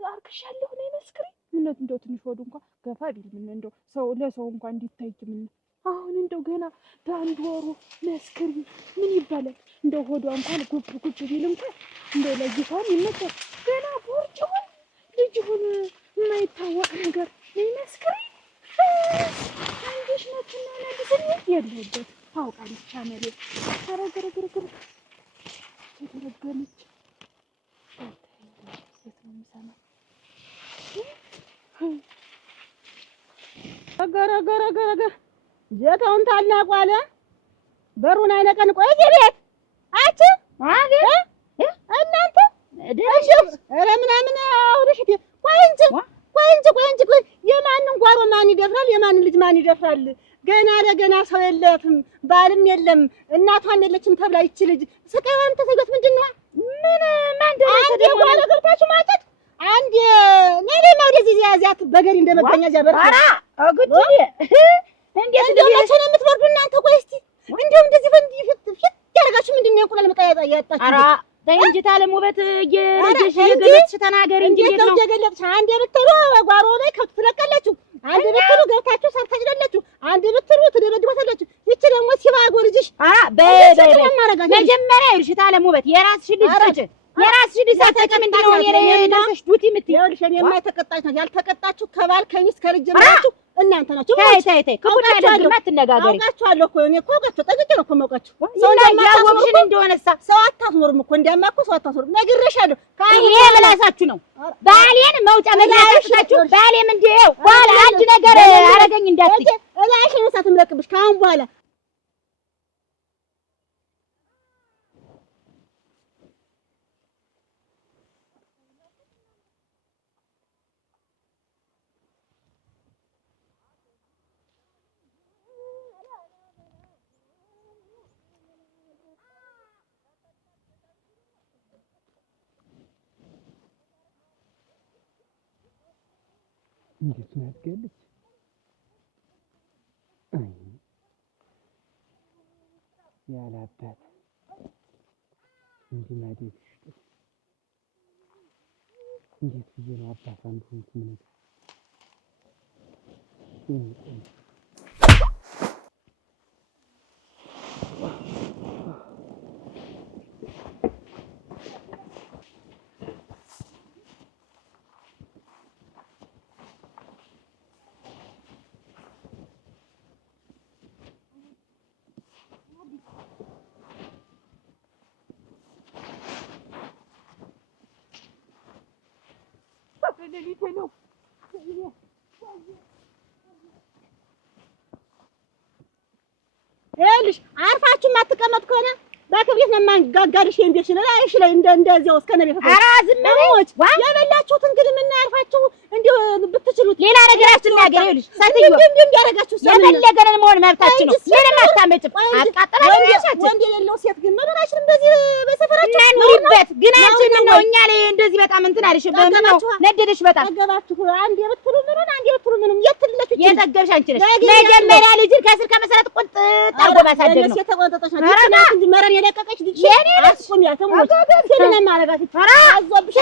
አርክሻለሁ ነው መስክሪ። ምነት እንደው ትንሽ ሆዱ እንኳን ገፋ ቢል ምን እንደው ሰው ለሰው እንኳን እንዲታይ ምን አሁን እንደው ገና በአንድ ወሩ መስክሪ ምን ይባላል? እንደው ሆዷ እንኳን ጉብ ቢል እንኳን እንደው ለይቷም ይመጣል። ገና ቦርጭ ሆን ልጅ ሆን የማይታወቅ ነገር ምን መስክሪ አንዲሽ ነትና ለልጅ የለበት ታውቃለች አመሌ ተረገረገረገረ ተረገለች ገረገረገረገ ጀታውን ታላቁ አለ በሩን አይነቀን ቆይ ቤት አቺ አቤት እናንተ ደሽ ኧረ ምናምን አውርሽ ቆይ እንጂ የማንን ጓሮ ማን ይደፍራል? የማንን ልጅ ማን ይደፍራል? ገና ለገና ሰው የለትም ባልም የለም እናቷም የለችም ተብላ ይቺ ልጅ ስቃይዋን ተሰገት ምንድነው? ምን ማን ደረሰ ደግሞ ጓሮ ገብታችሁ ማጨት አንድ ነኔ ነው ወደዚህ ያዛት በገሪ እንደመገኛ ያበር አራ አግጥ እንዴት እንደመቸ ነው የምትወርዱ እናንተ? ቆይ እስቲ እንደውም እንደዚህ ፈንዲ ፍት ያረጋችሁ ምንድነው? እንቁላል መጣያ ያጣችሁ አራ እንጂ ታለም ውበት የልጅሽ የገለጥሽ ተናገሪ እንጂ ነው የገለጥሽ። አንዴ ብትሉ ጓሮ ላይ ከብት ትለቀላችሁ፣ አንዴ ብትሉ ገብታችሁ ሰርታ ትደለላችሁ፣ አንዴ ብትሉ ትደበድባታላችሁ። ይቺ ደግሞ ሲባጎ ልጅሽ መጀመሪያ ይልሽ ታለም ውበት የራስሽ ልጅ ሰጭ የራስሽ ልጅ ሰጭ ምንድነው የራስሽ ዱቲ ምትይልሽ እኔ የማይተቀጣች ነው ያልተቀጣችሁ ከባል ከሚስ ከልጅ ጀምራችሁ እናንተ ናችሁ። ታይ ከቡታ ለግማ ትነጋገሪ አውቃችኋለሁ እኮ እኔ እኮ ገፍጠግጭ ነው እኮ ማውቃችሁ ሰው እንደማታውቁሽን እንደሆነሳ ሰው አታስኖርም እኮ እንደማያውቁ ሰው አታስኖርም። ነግሬሻለሁ። ይሄ ምላሳችሁ ነው ባሌን መውጫ መላሳችሁ ባሌም እንደው በኋላ አንድ ነገር አረገኝ እንዳትይ እላሽን ሳትምለቅብሽ ካሁን በኋላ እንዴት ነው ያስገልጽ? ያላባት እንዲህ ማለት እንዴት ብዬ ነው አባት አንዱ ምን ሌሊቴ ነው ይኸውልሽ አርፋችሁ የማትቀመጥ ከሆነ በክብሪት ነው የማንጋጋርሽ የሚልሽን እላይሽ ላይ እንደዚያው እስከ ነቤት ኧረ ዝም በይዎች የበላችሁትን ግን ምን ያርፋችሁ እንዲሁ ብትችሉት ሌላ ነገር አትናገሪ። ይኸውልሽ ሳትዩ እንዲሁ ያረጋችሁ የፈለገንን መሆን መብታችን ነው። ምንም አታመጭም። አቃጠላችሁ ወንድ የሌለው ሴት ግን መኖራችን በዚህ በሰፈራችሁ እናኑሪበት። ግን አንቺ ነው እኛ ላይ እንደዚህ በጣም እንትን አልሽ በመናው ነደደሽ በጣም ተገባችሁ። አንዴ ብትሉ ምኑን አንዴ ብትሉ ምኑም የትልላችሁ የተገበሽ አንቺ ነሽ። መጀመሪያ ልጅን ከስር ከመሰረት ቁንጥ አርጎ ማሳደግ ነው። ሴት ተቆንጠጠሽ ነው እንጂ መረን የለቀቀች ልጅ አስቆሚያት ሞት ስለና ማረጋት አዞብሽ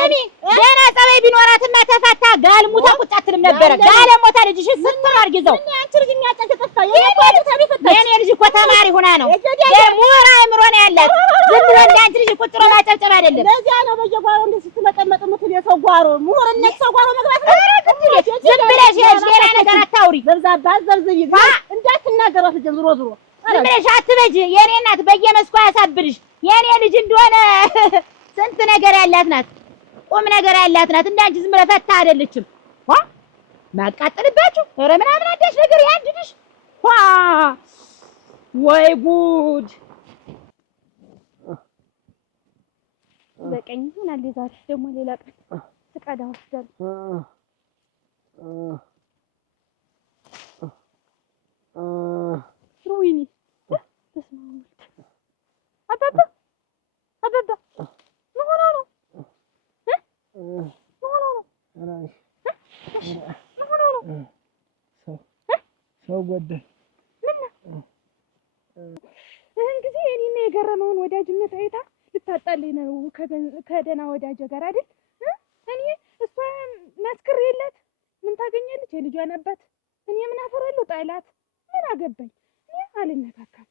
ገና ጸባይ ቢኖራትና ተፈታ ጋልሙታ ቁጭ አትልም ነበረ። ጋለሞታ ልጅሽ ስትል አርግዘው አንቺ ልጅ የሚያጫጭ ተፋ የኔ ልጅ እኮ ተማሪ ሆና ነው የሙራ አይምሮ ነው ያላት። ዝም ብሎ እንዳንቺ ልጅ ቁጭ ብሎ ማጨብጨብ አይደለም። ለዚያ ነው በየጓሮ እንደዚህ ስትመጠመጥ ምትል የሰው ጓሮ ሙርነት ሰው ጓሮ መግባት ነው። ዝም ብለሽ ሌላ ነገር አታውሪ። ዘብዛባ ዘብዝይ እንዳትናገሯት ልጅ ዞሮ ዞሮ ዝም ብለሽ አትበጂ። የኔ እናት በየመስኩ ያሳብድሽ። የኔ ልጅ እንደሆነ ስንት ነገር ያላት ናት፣ ቁም ነገር ያላት ናት። እንዳንቺ ዝም ብለሽ ፈታ አይደለችም። ዋ ማቃጠልባችሁ ኧረ ምናምን አዳሽ ነገር ያንድሽ። ዋ ወይ ጉድ በቀኝ ይሆናል። ዛሬ ደግሞ ሌላ ቀን ተቀዳ ወስዳል። ሩዊኒ አባባ ምን ሆኖ ነው? ሰው ጎደል ይህን ጊዜ እኔና የገረመውን ወዳጅነት አይታ ልታጣልኝ ነው ከደህና ወዳጅ ጋር አይደል? እኔ እሷ መስክሬለት ምን ታገኛለች? የልጇን አባት እኔ ምን አፈራለሁ? ጣላት ምን አገባኝ? እኔ አልነካካም።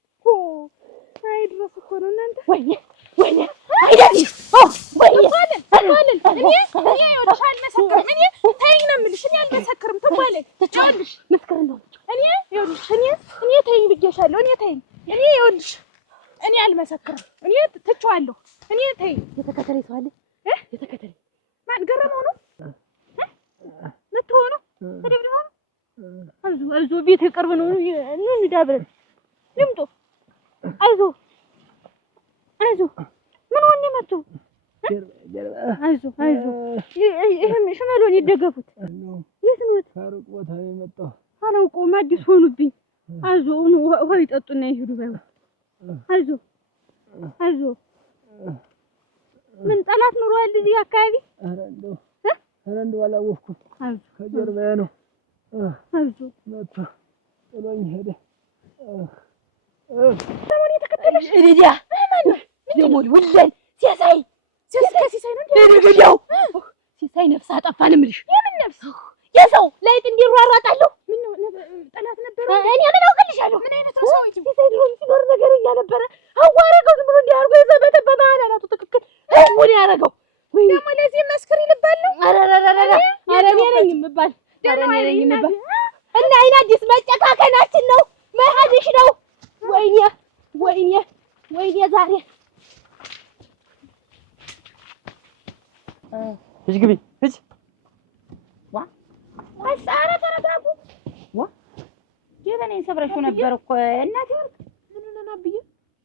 አይ ድረስ እኮ ነው እናንተ። ወይኔ አይደል? ወይኔ ተባለን እኔ ይኸውልሽ አልመሰክርም። እኔ ተይኝ ነው የምልሽ። እኔ አልመሰክርም። ተባለን ይኸውልሽ መስከረ ነው እኔ ይኸውልሽ እኔ ተይኝ ብዬሻለሁ። እኔ ተይኝ እኔ ይኸውልሽ እኔ አልመሰክርም። እኔ ትቼዋለሁ። እኔ ተይኝ። የተከተለኝ ሰው አለ የተከተለኝ ማን ገረመው ነው ልትሆኑ ተደብድበው ነው። አይዞህ ቤት ቅርብ ነው። እንዳብረን ልምጡ። አይዞህ ምን ሆነ መጡ? አይዞህ ይሄም ሽመሎን ይደገፉት። የት ነው? ታርቆ ቦታ የመጣው አላውቀውም። አዲስ ሆኑብኝ። አይዞህ ውሃ ይጠጡና ይሄዱ ባይሆን አይዞህ ምን ጠላት ኑሯል እዚህ አካባቢ? ኧረ እንደው አላወቅኩም። ከጀርባዬ ነው። አይዞህ መጣ ጥሎኝ ሄደ። ለምን የተከተለሽ? እዲያ ማን ነው ደግሞ ወልደን ሲሳይ ነው እንዴ? ሲሳይ ነፍስ አጠፋን እምልሽ። የምን ነፍስ? የሰው ላይት እንዲሯሯጣለሁ። ምን ነው ጠላት ነበር? እኔ ምን አውቅልሻለሁ? ምን አይነት ሰው ነው? ሲሳይ ድሮም ሲኖር ነገረኛ ነበረ። አዋረገው ዝም ብሎ እንዲያርጎ የዘበተ በማላላቱ ትክክል ምን ያረገው? ወይ ደግሞ ለዚህ መስክሪ ልባል ነው? ኧረ እኔ ነኝ የምባል እና አይና አዲስ መጨካከናችን ነው መሀድሽ ነው። ወይኔ ዛሬ እጅ ግቢ እጅ አሳራ ተረጋጉ። ጀበኔን ሰብረሽው ነበር እኮ እናቴ ወርቅ ምን ሆነና ብዬ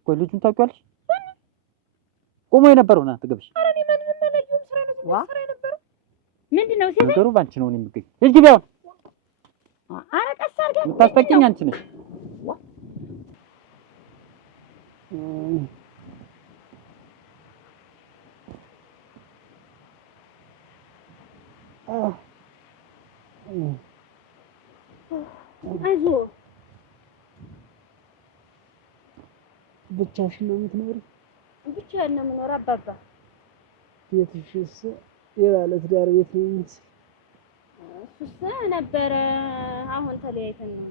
ቆይ ልጁን ታውቂዋለሽ? ቆሞ የነበረው ና ትገብሽ። ኧረ እኔ ምንም አላየሁም። ስራ ነው ስራ የነበረው ምንድነው? ሲል ነገሩ ባንቺ ነው የሚገኝ። እጅ ግቢ አሁን። ኧረ ቀስ አድርጋ የምታስጠቂኝ አንቺ ነሽ። አይዞህ ብቻሽን ነው የምትኖሪው? ብቻዬን ነው የምኖር አባባ። ቤትሽስ የባለ ትዳር ቤት ነው የሚመስል? እሱስ ነበረ አሁን ተለያይተን ነው።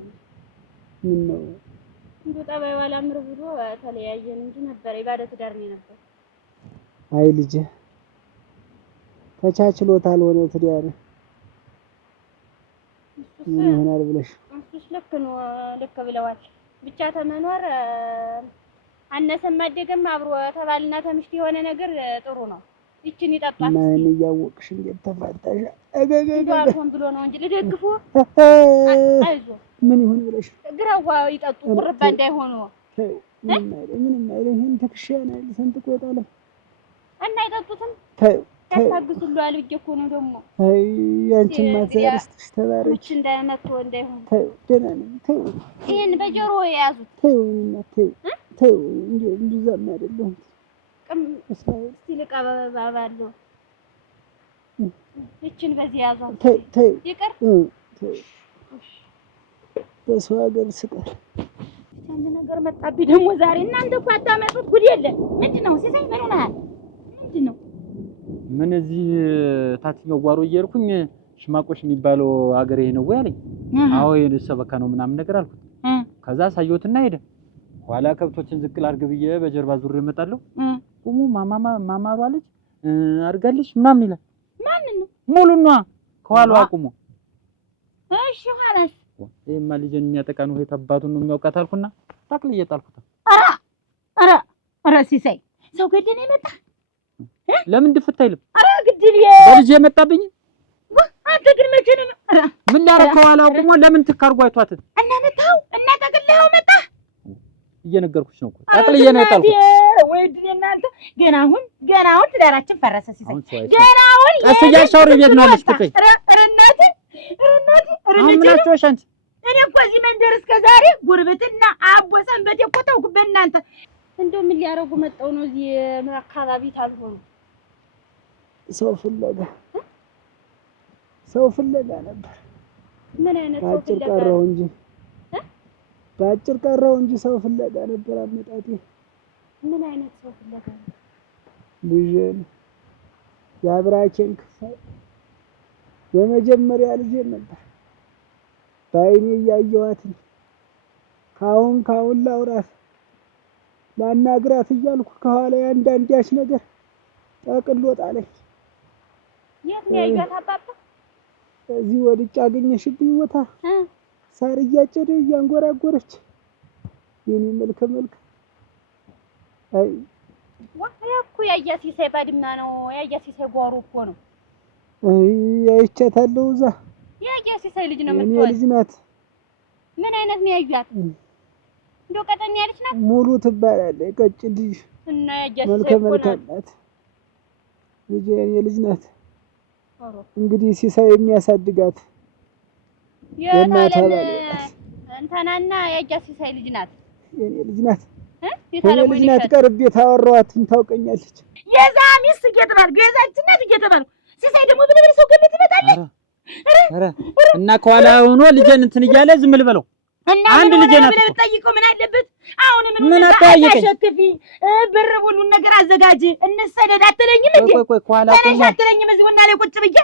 ምን ነው እንደው ጠባይ ባላምር ብሎ ተለያየን እንጂ ነበር የባለ ትዳር ነው ነበር። አይ ልጄ ተቻችሎታል ሆነ ትዳር ምን ይሆናል ብለሽ? እሱስ ልክ ነው ልክ ብለዋል። ብቻ ተመኖር አነሰም አደገም አብሮ ተባልና ተምሽት የሆነ ነገር ጥሩ ነው። ይችን ይጠጣል። ማን እያወቅሽ እንዴት ተፋታሽ? አልሆን ብሎ ነው እንጂ ልደግፎ አይዞህ ምን ይሆን ብለሽ ግራዋ ይጠጡ ቁርባ እንዳይሆኑ። ምንም አይደለም። ይሄን ተክሻና ሰንጥቆ ይጣለ እና አይጠጡትም። ያታግሱሉ አልብዬ እኮ ነው ደግሞ። አይ ያንቺን ማዘርስትሽ ተባረች እንዳይመጡ እንዳይሆን። ደህና ነኝ። ይሄን በጆሮ የያዙት ተው እንደዛም አይደለም። እስቲ ልቀባባለሁ። ይችን በዚህ ያዟት። ይቅር በሰው ሀገር ስቀር አንድ ነገር መጣብኝ ደግሞ ዛሬ። እናንተ እኮ አታመጡት ጉድ የለ። ምንድነው ሲሳይ ምን ሆነሃል? ምንድነው? ምን እዚህ ታችኛው ጓሮ እየሄድኩኝ ሽማቆሽ የሚባለው ሀገር ይሄ ነው ወይ አለኝ። አዎ ይሄ ሰበካ ነው ምናምን ነገር አልኩት። ከዛ ሳየሁትና ሄደ። ኋላ ከብቶችን ዝቅል አድርግ ብዬ በጀርባ ዙር እመጣለሁ። ቁሙ ማማሯ ልጅ አድርጋለች ምናምን ይላል። ማን ነው? ሙሉና ከኋላው አቁሞ እሺ ኋላስ ይሄማ ልጅን የሚያጠቃ ነው የታባቱን ነው የሚያውቃት አልኩና ታክል እየጣልኩት። ኧረ ሲሳይ ሰው ገደለ ይመጣ ለምን ድፍት አይልም? ኧረ ግድል በልጅ የመጣብኝ አንተ ግን መቼ ነው ምን ላረግ ከኋላው አቁሞ ለምን ትካርጓ አይቷት እና መጣው እና ተገለኸው መጣ እየነገርኩሽ ነው እኮ ታክል ነው የጣልኩት። ወይ ድል እናንተ ገና አሁን ትዳራችን ፈረሰ ሲሳይ ገና አሁን ቀስ እያሻወር ቤት ነው አለሽ ትከይ እናቴ አሁን ምን አትወሽ አንቺ? እኔ እኮ እዚህ መንደር እስከ ዛሬ ጉርብትና አቦ ሰንበቴ እኮ ተውኩ። በእናንተ እንደው ምን ሊያረጉ መጣው ነው እዚህ አካባቢ ታልሆኑ ሰው ፍለጋ ነበር። ምን አይነት ሰው ፍለጋ? በአጭር ቀረው እንጂ ሰው ፍለጋ ነበር አመጣጤ። ምን አይነት ሰው ፍለጋ? ልጄን የአብራኬን ክፋይ የመጀመሪያ ልጄ ነበር። በዓይኔ እያየኋትኝ ካሁን ላውራት ላናግራት እያልኩ ከኋላ አንዳንዳች ነገር ጠቅሎ ጣለኝ። የት ነው ያዩት አባባ? እዚህ ወድጭ አገኘሽብኝ ቦታ ሳር እያጨደ እያንጎራጎረች የኔ መልከ አይ እኮ ያያ ሲሳይ ባድማ ነው። ያያ ሲሳይ ጓሮ እኮ ነው። አይ አይቻታለሁ። እዛ ያያ ሲሳይ ልጅ ነው የኔ የምትሆን። ልጅ ናት። ምን አይነት ነው ያዩት? እንደው ቀጠን ያለች ናት። ሙሉ ትባላለች። ቀጭን ልጅ እና ያያ ሲሳይ መልከ ናት። ልጅ የኔ ልጅ ናት። እንግዲህ ሲሳይ የሚያሳድጋት የታለም እንተናና ያያ ሲሳይ ልጅ ናት። የኔ ልጅ ናት። የኔ ልጅ ናት። ቀርቤ ታወራኋትኝ ታውቀኛለች። የዛ ሚስት እየተባልኩ የዛች እናት እየተባልኩ ሲሳይ ደግሞ ብለህ ሰው ገለት ይመጣል። እና ከኋላ ሆኖ ልጄን እንትን እያለ ዝም ልበለው። አንድ ልጄ ናት ብለህ ብትጠይቀው ምን አለበት? አሁን ምን አጠያየቀኝ? ሸክፊ ብር ሁሉን ነገር አዘጋጅ እንሰደድ አትለኝም እንዴ? ቆይ ከኋላ ተነሽ አትለኝም? እዚህ ወና ላይ ቁጭ ብዬ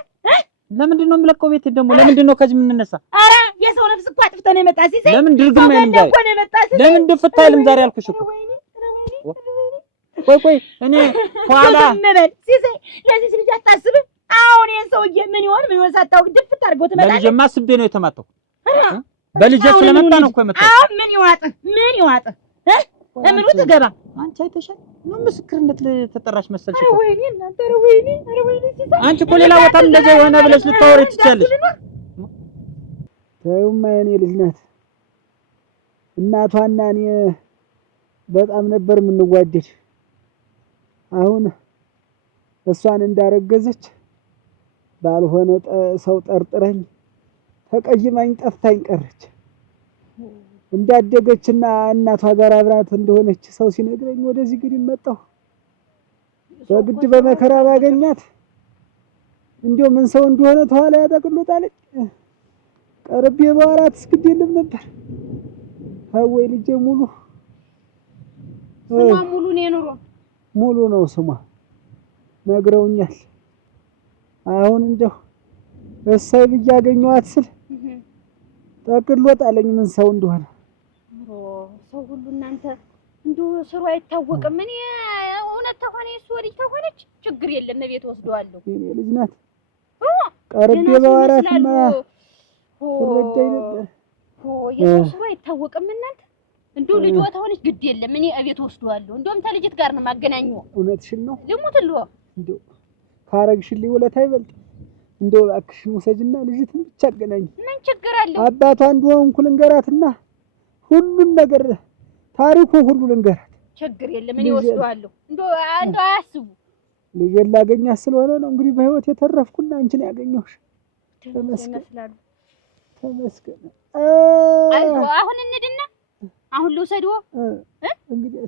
ለምንድን ነው የምለቀው? ቤት ደግሞ ለምንድን ነው ከዚህ የምንነሳ? ኧረ የሰው ነፍስ እኮ አጥፍተህ ነው የመጣህ ሲሳይ። ለምን ድርግም አይልም ዛሬ? ለምን ድፍት አይልም ዛሬ አልኩሽ እኮ። ቆይ እኔ ከኋላ ሲሳይ ለዚህ ልጅ አታስብም? አሁን ይሄን ሰውዬ ምን ይሆን ሳታውቅ ድፍት አድርገው ትመጣለህ። ለልጄማ አስቤ ነው የተማተው። በልጄ ስለመጣ ነው እኮ የመጣው። አሁን ምን ይዋጥህ እምሩ ትገባ አንቺ አይተሻል ነው ምስክርነት ተጠራሽ መሰልሽ እኮ። ወይኔ እናንተ ወይኔ ሲሳይ አንቺ እኮ ሌላ ቦታ እንደዚህ የሆነ ብለሽ ልታወሪ ትችያለሽ። ተውማ የኔ ልጅ ናት። እናቷና እኔ በጣም ነበር የምንዋደድ። አሁን እሷን እንዳረገዘች ባልሆነ ሰው ጠርጥረኝ ተቀይማኝ ጠፍታኝ ቀረች። እንዳደገችና እናቷ ጋር አብራት እንደሆነች ሰው ሲነግረኝ ወደዚህ ግድ መጣሁ። በግድ በመከራ ባገኛት እንዲያው ምን ሰው እንደሆነ ተኋላ ያጠቅሎታለች። ቀርቤ በአራት እስግድ የለም ነበር። ወይ ልጄ ሙሉ ስሟ ሙሉ ነው የኑሮ ሙሉ ነው ስሟ ነግረውኛል። አሁን እንደው እሰይ ብዬ አገኘኋት ስል ጠቅሎ ጣለኝ ምን ሰው እንደሆነ። ሰው ሁሉ እናንተ እንደው ስሩ አይታወቅም። እኔ እውነት ተሆነ እሱ ወዲህ ተሆነች ችግር የለም ቤት ወስደዋለሁ። የኔ ልጅ ናት። ቀርቤ በአራትማ ትረዳኝ ነበር። የሰው ስሩ አይታወቅም እናንተ እንደው ልጅ ተሆነች ግድ የለም እኔ ቤት ወስደዋለሁ። እንደውም ተልጅት ጋር ነው ማገናኘው። እውነትሽን ነው። ልሙትልዎ እንደው ካረግሽልኝ ውለታ አይበልጥ። እንደው እባክሽን ውሰጅና ልጅትን ብቻ አገናኝ። ምን ችግር አለው? አባቷ እንደሆንኩ ልንገራትና ሁሉን ነገር ታሪኩ ሁሉ ልንገራት። ችግር የለም እኔ ወስደዋለሁ። እንደው አያስቡ። ልጄን ላገኛት ስለሆነ ነው እንግዲህ በህይወት የተረፍኩና አንቺን ያገኘሁሽ። ተመስገን ተመስገን። አሁን እንድና አሁን ልውሰድዎ እንግዲህ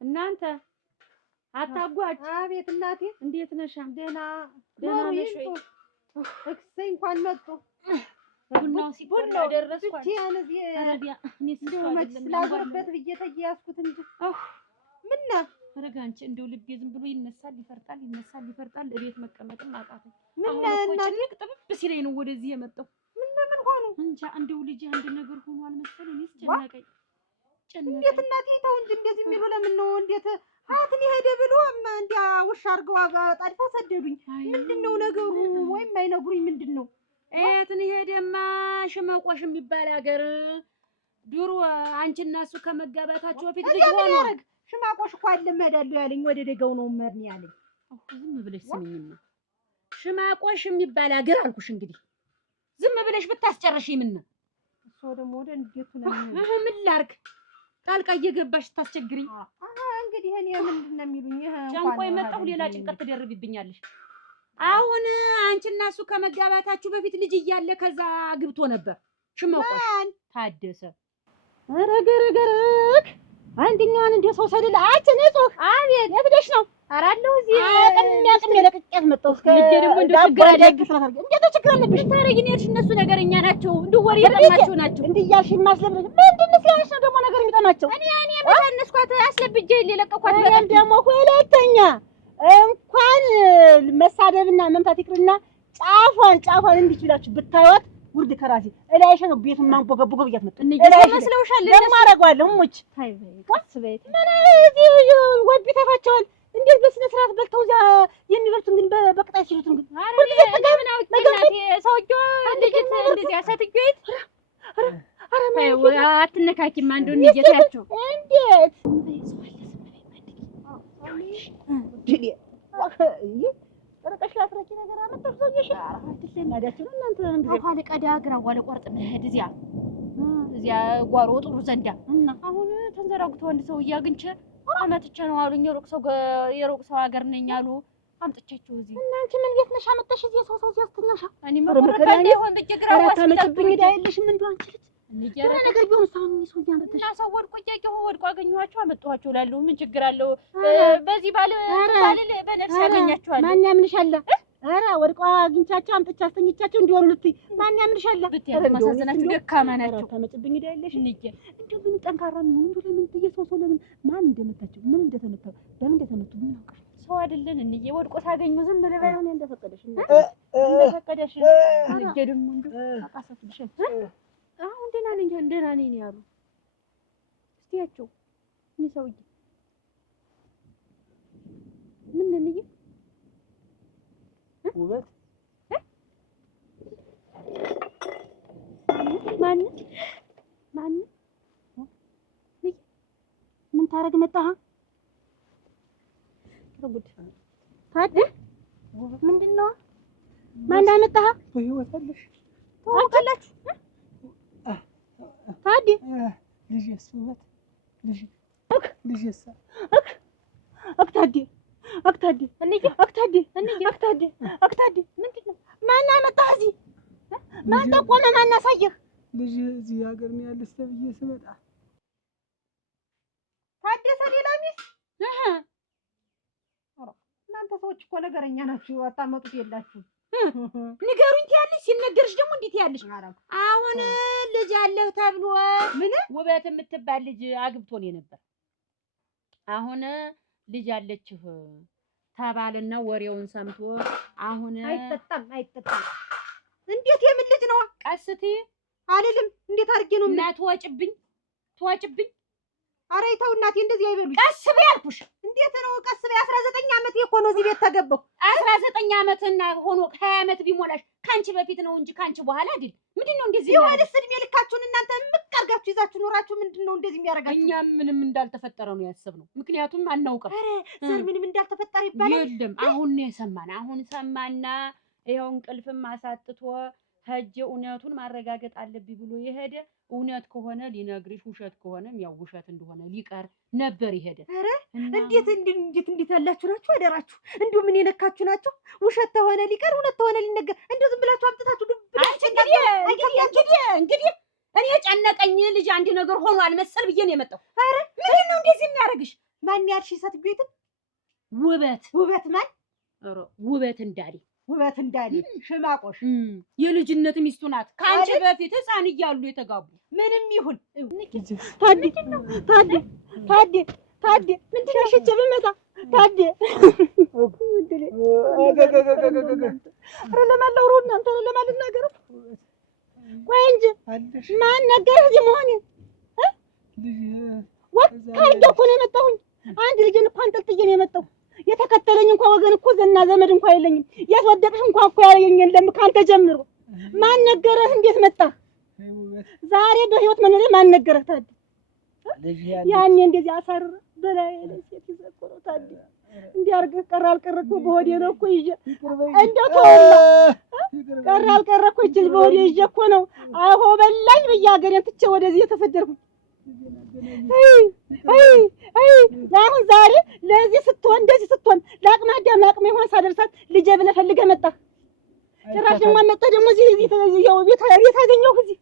እናንተ አታጓጭ። አቤት እናቴ፣ እንዴት ነሽ? ደህና ነሽ ወይ? እሰይ እንኳን መጡ። ቡናው ሲቆላ ደረስኩ። ስላዞርበት ብዬ ተያያዝኩት እንጂ ምን ነው ረጋ አንቺ እንደው ልቤ ዝም ብሎ ይነሳል ይፈርጣል። እቤት መቀመጥም አቃተኝ። ምን እናቴ ጥብብ ሲለኝ ነው ወደዚህ የመጣው። ምን ሆኑ? እንጃ እንደው ልጅ አንድ ነገር ሆኗል መሰለኝ። ጨነቀኝ። እንዴት እናቴ ተው እንጂ እንደዚህ የሚሉ ለምን ነው? እንዴት አትን ሄደ ብሎ እንዲያ ውሻ አድርገው ጣድፈው ሰደዱኝ። ምንድነው ነገሩ? ወይም አይነግሩኝ ምንድነው? እትን ሄደማ ሽመቆሽ የሚባል ሀገር ድሮ አንቺና እሱ ከመጋባታቸው በፊት ልጅ ሆኖ ሽማቆሽ እኮ አለመዳለሁ ያለኝ ወደ ደጋው ነው መርን ያለኝ። ዝም ብለሽ ስሚኝማ ሽማቆሽ የሚባል ሀገር አልኩሽ። እንግዲህ ዝም ብለሽ ብታስጨርሽ ምን ነው እሱ ደግሞ ወደ እንዴቱ ነው ምን ላድርግ? ጣልቃ እየገባሽ ታስቸግሪኝ። እንግዲህ እኔ ምንድን ነው የሚሉኝ? ጨንቆ የመጣሁ ሌላ ጭንቀት ትደርብብኛለሽ። አሁን አንቺና እሱ ከመጋባታችሁ በፊት ልጅ እያለ ከዛ ግብቶ ነበር ሽመቆሽ ታደሰ። ረገረገረክ አንደኛዋን እንደ ሰው ሰደለ አንቺ ንጹህ አቤት የብደሽ ነው አራለው እዚህ አቅም ለቅቄት መጣሁ እስከ ደግሞ እንደ ችግር አለብሽ እንዴት ችግር አለብሽ ታረጊኝ እርሽ እነሱ ነገረኛ ናቸው እንደ ወሬ የጠማቸው ናቸው እንዴ ያልሽ ማስለብሽ ምንድነው ሲያንሽ ነው ደግሞ ነገር የሚጠማቸው እኔ መታነስኳት አስለብጄ ለለቀኳት በጣም ደግሞ ሁለተኛ እንኳን መሳደብና መምታት ይቅርና ጫፏን እንዲችላችሁ ብታዩት ውርድ ከራሴ እላይሽ ነው ቤቱን ማንቦገቦገ ብያት መጣ እላይሽ መስለውሻል ለማረጋለሁ ሙች ታይ ቀስ በይ ምን እዚህ ወቢ ተፋቸዋል እንዴት በስነ ስርዓት በልተው እዚያ የሚበሉትን ግን በቅጣይ ሲሉትን ግን ሁሉ ተጋብና ወጥናት ሰውጆ ልጅት እንደዚህ አሳትጆት አትነካኪማ እንደው እንየታቸው እንዴት ዲዲ ተረቀሽ ላፍረኪ ነገር አመጣው ሰውዬሽ አትሰናዳችሁ እናንተ ምን ጊዜ አሁን ቀዳ ግራ ዋለ ቆርጥ መሄድ እዚያ ጓሮ ጥሩ ዘንዳ አሁን ተንዘራጉቶ አንድ ሰው እያግንቸ አመጥቼ ነው አሉኝ የሩቅ ሰው ሀገር ነኝ አሉ አምጥቻቸው እዚህ እናንቺ ምን ቤት ነሽ አመጣሽ እዚህ ሰው ሲያስተኛሻ እኔ መቆረጣ ይሆን በጀግራ ዋስታለችብኝ አይደለሽም እንደው አንቺ ልጅ የሆነ ነገር ቢሆን ሳሁን ሰው ያመጣሽ ሰው ወድቆ እያየሁ ወድቆ አገኘኋቸው አመጣኋቸው እላለሁ ምን ችግር አለው በዚህ ባል በነፍስ ያገኛቸዋል ማን ያምንሻል ኧረ ወድቆ አግኝቻቸው አምጥቻ አስተኝቻቸው እንዲወሩ ልትይ ማን ያምንሻል ብትያት ማሳዘናችሁ ደካማ ናቸው ታመጭብኝ አይደለሽ እንዴ እንደው ምን ጠንካራ ምን እንደው ለምን ተየሰው ለምን ማን እንደመታቸው ምን እንደተመታው በምን እንደተመቱ ምን አውቀሽ ሰው አይደለን እንዬ ወድቆ ታገኙ ዝም ብለህ እኔ እንደፈቀደሽ ልጄ ደግሞ እንደው አቃሰፍልሽ አሁን ደህና ነኝ ያሉ እስቲያቸው ምን ሰውዬ ምን እንዬ ውበት ማን ምን ታረግ መጣህ ጉድ ታድ ምንድነው ማን አመጣህ በህይወት አለሽ ታውቃላችሁ ታዲ ልጅስ ውበት ልጅስ አክታዲ ምንድነው ማን አመጣህ እዚህ ማን ጠቆመ ማን አሳየህ ልጅ እዚህ ሀገር ነው ያለሽ ተብዬ ስመጣ ታደሰ ሌላ ሚስት እናንተ ሰዎች እኮ ነገረኛ ናችሁ አታመጡት የላችሁ ንገሩኝ ትያለሽ ሲነገርሽ ደግሞ እንዴት ያለሽ አሁን ልጅ አለህ ተብሎ ምን ውበት የምትባል ልጅ አግብቶ ነው ነበር አሁን ልጅ አለችህ ተባልና ወሬውን ሰምቶ አሁን አይጠጣም እንዴት የምን ልጅ ነው ቀስቲ አልልም እንዴት አድርጌ ነው እናት ተወጭብኝ ኧረ ተው እናቴ እንደዚህ አይበሉኝ ቀስ በይ አልኩሽ እንዴት ነው ቀስ በይ 19 ዓመት እኮ ነው እዚህ ቤት ተገባሁ 19 ዓመትና ሆኖ 20 ዓመት ቢሞላሽ ካንቺ በፊት ነው እንጂ ካንቺ በኋላ አይደል ምንድነው እንደዚህ ይወልስ እድሜ ልካችሁን እናንተ ምትቀርጋችሁ ይዛችሁ ኖራችሁ ምንድነው እንደዚህ የሚያረጋችሁ እኛም ምንም እንዳልተፈጠረ ነው ያሰብነው ምክንያቱም አናውቅም ኧረ ዘር ምንም እንዳልተፈጠረ ይባላል የለም አሁን ነው የሰማን አሁን ሰማና ይሄው እንቅልፍም አሳጥቶ ሄጄ እውነቱን ማረጋገጥ አለብኝ ብሎ የሄደ እውነት ከሆነ ሊነግርሽ ውሸት ከሆነም ያው ውሸት እንደሆነ ሊቀር ነበር ይሄደ ኧረ እንዴት ያላችሁ ናችሁ አደራችሁ እንዲሁ ምን የነካችሁ ናችሁ ውሸት ተሆነ ሊቀር እውነት ተሆነ ሊነገር እንደው ዝም ብላችሁ አምጥታችሁ እንግዲህ እኔ ጨነቀኝ ልጅ አንድ ነገር ሆኗል መሰል ብዬ ነው የመጣው ኧረ ምንድነው እንደዚህ የሚያደርግሽ ማን ያልሽ ሰትቤት ውበት ማን ኧረ ውበት እንዳሊ ሽማቆሽ የልጅነት ሚስቱ ናት ካንቺ በፊት ህፃን እያሉ የተጋቡ ምንም ይሁን ታዲ ምንድነው ሽጭ ብመጣ ታዲ ለማላውሩ እናንተ ለማልናገር ቆይ እንጂ ማን ነገርህ እዚህ መሆኔን ወካንደ እኮ ነው የመጣሁኝ አንድ ልጅን እኮ አንጠልጥዬ ነው የመጣሁ የተከተለኝ እንኳን ወገን እኮ ዘና ዘመድ እንኳን የለኝም ያስወደቅሽ እንኳን እኮ ያለኝ የለም ካንተ ጀምሮ ማን ነገረህ እንዴት መጣ ዛሬ በህይወት መኖሬ ማን ነገረህ ታዲ ያኔ እንደዚህ አሳር በላይ ላይ ሴት ይዘቆረው ታዲ እንዲያርገህ ቀር አልቀረኩ በሆዴ ነው እኮ ይዤ እንደው ተውላ ቀር አልቀረኩ እጅ በሆዴ ይዤ እኮ ነው አሆ በላኝ በያገሬን ትቼ ወደዚህ የተሰደርኩ አሁን ዛሬ ለዚህ ስትሆን እንደዚህ ስትሆን ለአቅመ አዳም ለአቅመ ሔዋን ሳደርሳት ልጄ ብለህ ፈልገህ መጣህ ጭራሽ ደግሞ መጣህ ደግሞ እዚህ ያው ቤት አገኘሁህ እዚህ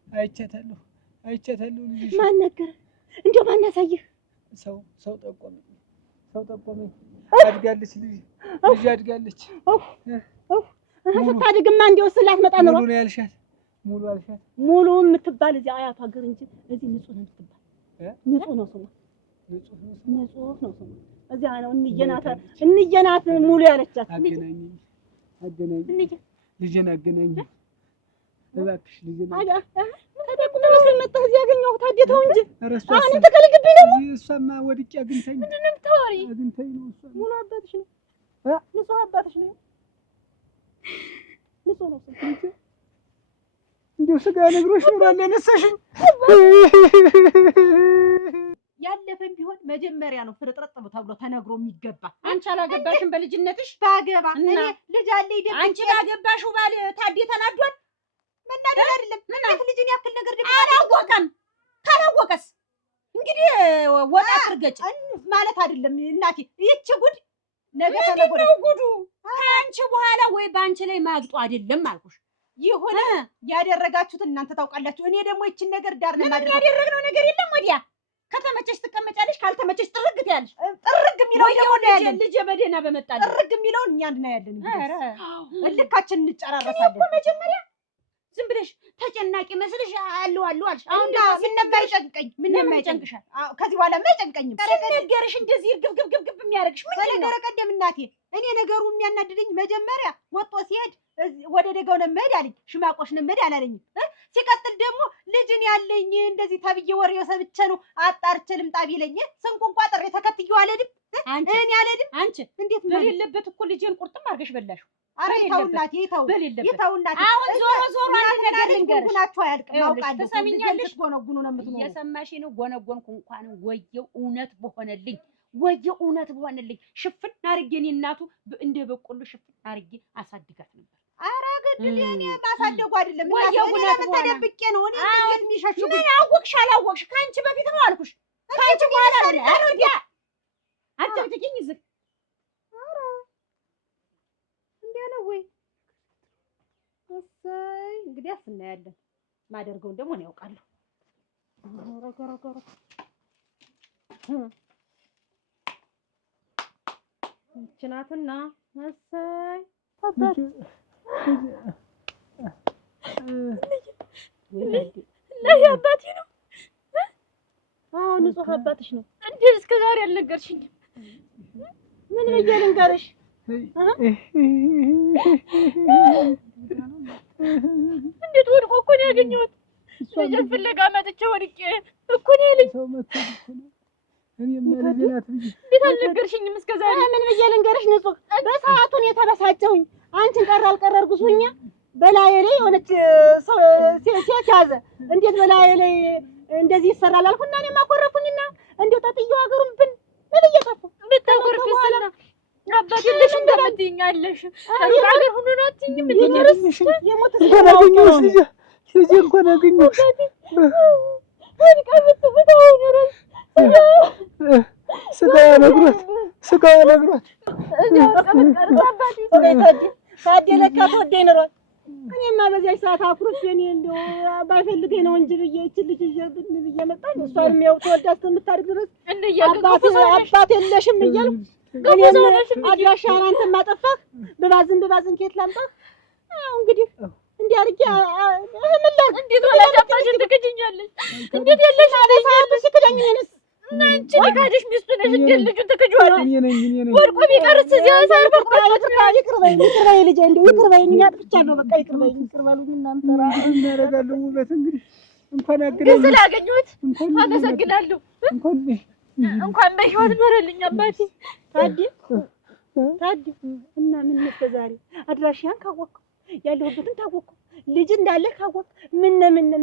አይቻታለሁ ልጅሽ ማን ነገረህ እንደው ማን ያሳየህ ሰው ጠቆመኝ። አድጋለች ልጅ አድጋለች። ስታድግማ እንዲያው ስላት መጣ ነው ሙሉ ያልሻት ሙሉ አልሻት ሙሉ የምትባል እዚህ አያቷ ሀገር እንጂ እዚህ ንጹህ ነው የምትባል ንጹህ ነው ስሟ ንጹህ ነው ስሟ እዚያ ነው እንየናት ሙሉ ያለቻት አገናኝ ልጄን አገናኝ እባክሽ ልጄን ተደቁ መስል መጣህ እዚህ ያገኘሁ ታዲያው እንጂ አሁን ተከልግብኝ ነው እሷማ ወድቄ አግኝተኝ ምንድን ነው የምታወሪ አግኝተኝ ነው እሷ ሙሉ አባትሽ ነው ንጹህ አባትሽ ነው ንጹህ ነው እንዲሁ ስጋ ነግሮሽ ነው ያነሳሽኝ ያለፈም ቢሆን መጀመሪያ ነው ፍርጥርጥ ተብሎ ተነግሮ የሚገባ አንቺ አላገባሽም በልጅነትሽ ባገባ እኔ ልጅ አለኝ ደግ አንቺ ባገባሽው ባል ታዴ ተናዷል መናደድ አይደለም ምን ልጅን ያክል ነገር ደግሞ አላወቀም ካላወቀስ እንግዲህ ወጣ አትርገጭ ማለት አይደለም እናቴ ይህች ጉድ ነገ ተነገረ ጉዱ ከአንቺ በኋላ ወይ ባንቺ ላይ ማግጡ አይደለም አልኩሽ ይሁን ያደረጋችሁት እናንተ ታውቃላችሁ እኔ ደግሞ ይችን ነገር ዳር ነው ማለት ያደረግነው ነገር የለም ወዲያ ከተመቸሽ ትቀመጫለሽ ካልተመቸሽ ጥርግ ትያለሽ ጥርግ የሚለው ደግሞ ነው ልጅ በደና በመጣል ጥርግ የሚለው እኛ እንድናያለን ኧረ እልካችን እንጨራረሳለን እኮ መጀመሪያ ዝም ብለሽ ተጨናቂ መስልሽ አለው አልሽ አሁን ደግሞ ሲነባ ይጨንቀኝ ምን የማይጨንቅሻል ከዚህ በኋላ ምን አይጨንቀኝም ነገርሽ እንደዚህ ግብግብ የሚያደርግሽ ምን ነገር ቀደም እናቴ እኔ ነገሩ የሚያናድደኝ መጀመሪያ ወጥቶ ሲሄድ ወደ ደጋው ነው መሄድ አለኝ ሽማቆሽ ነው መሄድ አላለኝም ሲቀጥል ደግሞ ልጅን ያለኝ እንደዚህ ተብዬ ወሬው ሰብቼ ነው አጣርቼ ልምጣ ቢለኝ ስንቁን ቋጥሬ ተከትዬው አልሄድም እኔ አልሄድም አንቺ እንዴት በሌለበት እኮ ልጄን ቁርጥም አድርገሽ በላሽው አረ ይተው እናቴ ይተው እናቴ አሁን ዞሮ አንድ ነገር ልንገርሽ ጉናችሁ አያልቅም አውቃለሁ ተሰሚኛለሽ ጎነጉኑ ነው የምትኖር እየሰማሽ ነው ጎነጎንኩ እንኳን ወየው እውነት በሆነልኝ ወየው እውነት በሆነልኝ ሽፍን አርጌ እኔ እናቱ እንደ በቆሎ ሽፍን አርጌ አሳድጋት ነበር አረ ግድ እኔ ማሳደጉ አይደለም እናቴ ተደብቄ ነው እኔ እንዴት የሚሸሽጉ ምን አወቅሽ አላወቅሽ ካንቺ በፊት ነው አልኩሽ ካንቺ በኋላ ነው አረዲያ አትጨቅጭኝ ዝግ ነው ወይ እሰይ እንግዲህ እናያለን ማደርገውን ደግሞ ነው ያውቃለሁ ረገረገረ እንችናትና እሰይ አባት ለይ አባቴ ነው አዎ ንጹህ አባትሽ ነው እንዴት እስከ ዛሬ አልነገርሽኝም ምን ብዬ ልንገርሽ እንዴት ወድቆ እኮ ነው ያገኘሁት ልጄን ፍለጋ መጥቼ ወድቄ እኮ ነው ያለኝ እንዴት አልነገርሽኝም እስከ ዛሬ ምን ብዬ ልንገርሽ ንጹህ በሰዓቱን የተበሳጨሁኝ አንቺን ቀረ አልቀረ እርጉዝ ሆኜ በላዬ ላይ የሆነች ሴት ያዘ እንዴት በላዬ ላይ እንደዚህ ይሰራል አልኩና እኔም አኮረፉኝና እንዴት ጠጥዬው ሀገሩን ብን ብዬ ጠፋሁ ብታኮርፊስና አባቴ ልጅ እንደምትይኛለሽ አገር ሁሉ ነው አትይኝም እንዴ የሞተ ሰው ልጅ እንኳን አገኘሁሽ ስጋ ነግሯት እዚያው ተቀምጠር አባቴ ታዲያ ለካ ተወደኝ ኖሯል እኔማ በዚያች ሰዓት አኩርፌ እኔ እንደው ባይፈልገኝ ነው እንጂ ብዬ እቺ ልጅ ብዬ መጣኝ እሷም ያው ተወልዳ እስከምታድግ ድረስ አባት የለሽም እያልኩ እኔም አድራሻህን አንተም አጠፋህ ብባዝን ኬት ላምጣህ አዎ እንግዲህ እንዲህ አድርጌ ምን ላድርግ እንዴት ወላጅ አባትሽን ትክጂኛለሽ እንዴት የለሽ ሰዓቱ ሲክዳኝ እኔንስ እና አንቺ ልካድሽ ሚስቱ ነሽ እንዴት ልጁን ትክጂዋለሽ ወድቆ ቢቀርስ እዚያ ሳር ይቅር በይኝ ልጄ እንደው ይቅር በይኝ እኔ አጥፍቻለሁ በቃ ይቅር በሉኝ እናንተ እናደርጋለሁ ውበት እንግዲህ እንኳን አገኘሁት ስላገኘሁት አመሰግናለሁ እንኳን በህይወት ኖረልኝ አባቴ ታዲ እና ምን ዛሬ አድራሻህን ካወቅኩ ያለሁበትን ታወቅኩ ልጅ እንዳለ ካወቅ ምን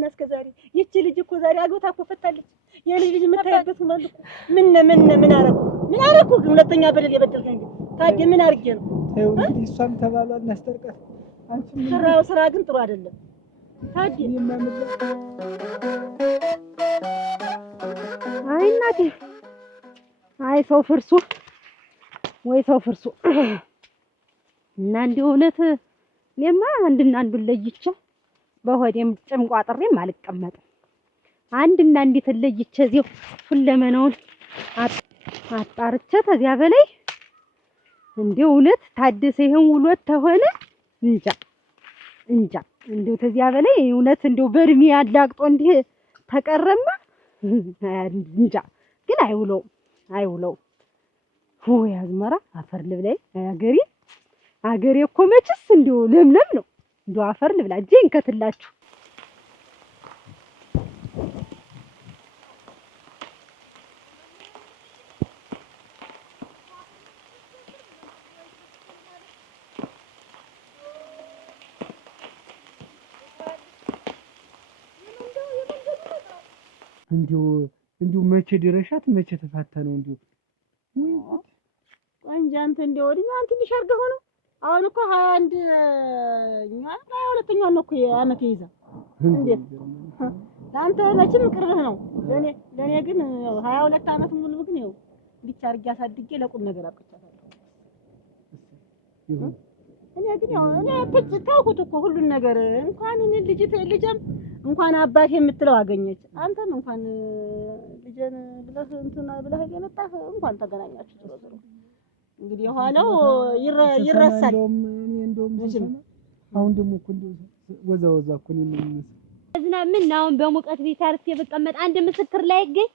እስከዛሬ ይቺ ልጅ እኮ ዛሬ አግብታ እኮ ፈታለች የልጅ የምታይበት ሆኗል እኮ ምን አረኩ ግን ሁለተኛ በደል የበደልከኝ ታዲያ ምን አርጌ ነው ተው እንግዲህ እሷም ተባሏል እናስጠርቃት አንቺ ስራ ግን ጥሩ አይደለም ታዲያ አይ እናቴ አይ ሰው ፍርሱ ወይ ሰው ፍርሱ እና እንዲህ እውነት እኔማ አንድና አንዱን ለይቼ በሆዴም ጭም ቋጥሬም አልቀመጥም አንድና አንዲት ለይቼ እዚሁ ሁለመናውን አጣርቼ ከዚያ በላይ እንደው እውነት ታደሰ ይሄን ውሎት ተሆነ እንጃ እንደው ከዚያ በላይ እውነት እንደው በእድሜ ያላቅጦ እንዲህ ተቀረማ እንጃ። ግን አይውለው ወይ አዝመራ አፈር ልብላይ አገሬ እኮ መችስ እንደው ለምለም ነው። እንደው አፈር ልብላ እጄን ከትላችሁ እንዲሁ መቼ ድረሻት መቼ ተፋተነው እንዲሁ እንጂ አንተ እንደው ወዲህ ትንሽ አድርገህ ሆኖ አሁን እኮ 21 22ኛው ነው እኮ ዓመት ይይዛ። እንዴት ለአንተ መቼም ቅርብህ ነው። ለኔ ግን 22 ዓመት ሙሉ ግን ይኸው ብቻ አድርጌ አሳድጌ ለቁም ነገር አብቅቻታለሁ። እኔ ግን ያው እኔ ታውቁት እኮ ሁሉን ነገር እንኳን እኔ ልጅም እንኳን አባቴ የምትለው አገኘች። አንተም እንኳን ልጅን ብለህ እንትና ብለህ የመጣህ እንኳን ተገናኛችሁ። ዞሮ እንግዲህ የኋላው ይረሳል። እኔ እንደውም አሁን ደግሞ እኮ ወዛ እኮ ነው የሚመስለው። እዝና ምን አሁን በሙቀት ቤት አርፌ በቀመጥ አንድ ምስክር ላይ ይገኝ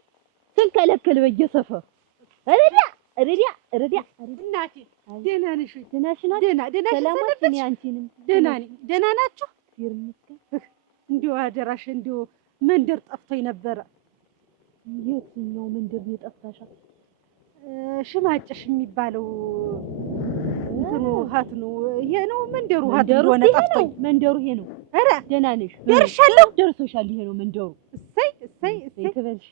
ስንከለከል በየሰፈሩ ረዲያ እናቴ ደህና ነሽ? ደህና ሰላማችን ያንቺንም ደህና ናችሁ? እንዲሁ አደራሽ እንዲሁ መንደር ጠፍቶኝ ነበረ። የትኛው መንደር ነው የጠፋሻው? ሽማጭሽ የሚባለው እንትኑ ሀት ነው። ይሄ ነው መንደሩ ሀት እንደሆነ ጠፍቶኝ። መንደሩ ይሄ ነው። ኧረ ደህና ነሽ? ደርሶሻል። ይሄ ነው መንደሩ። እሰይ ትበልሽ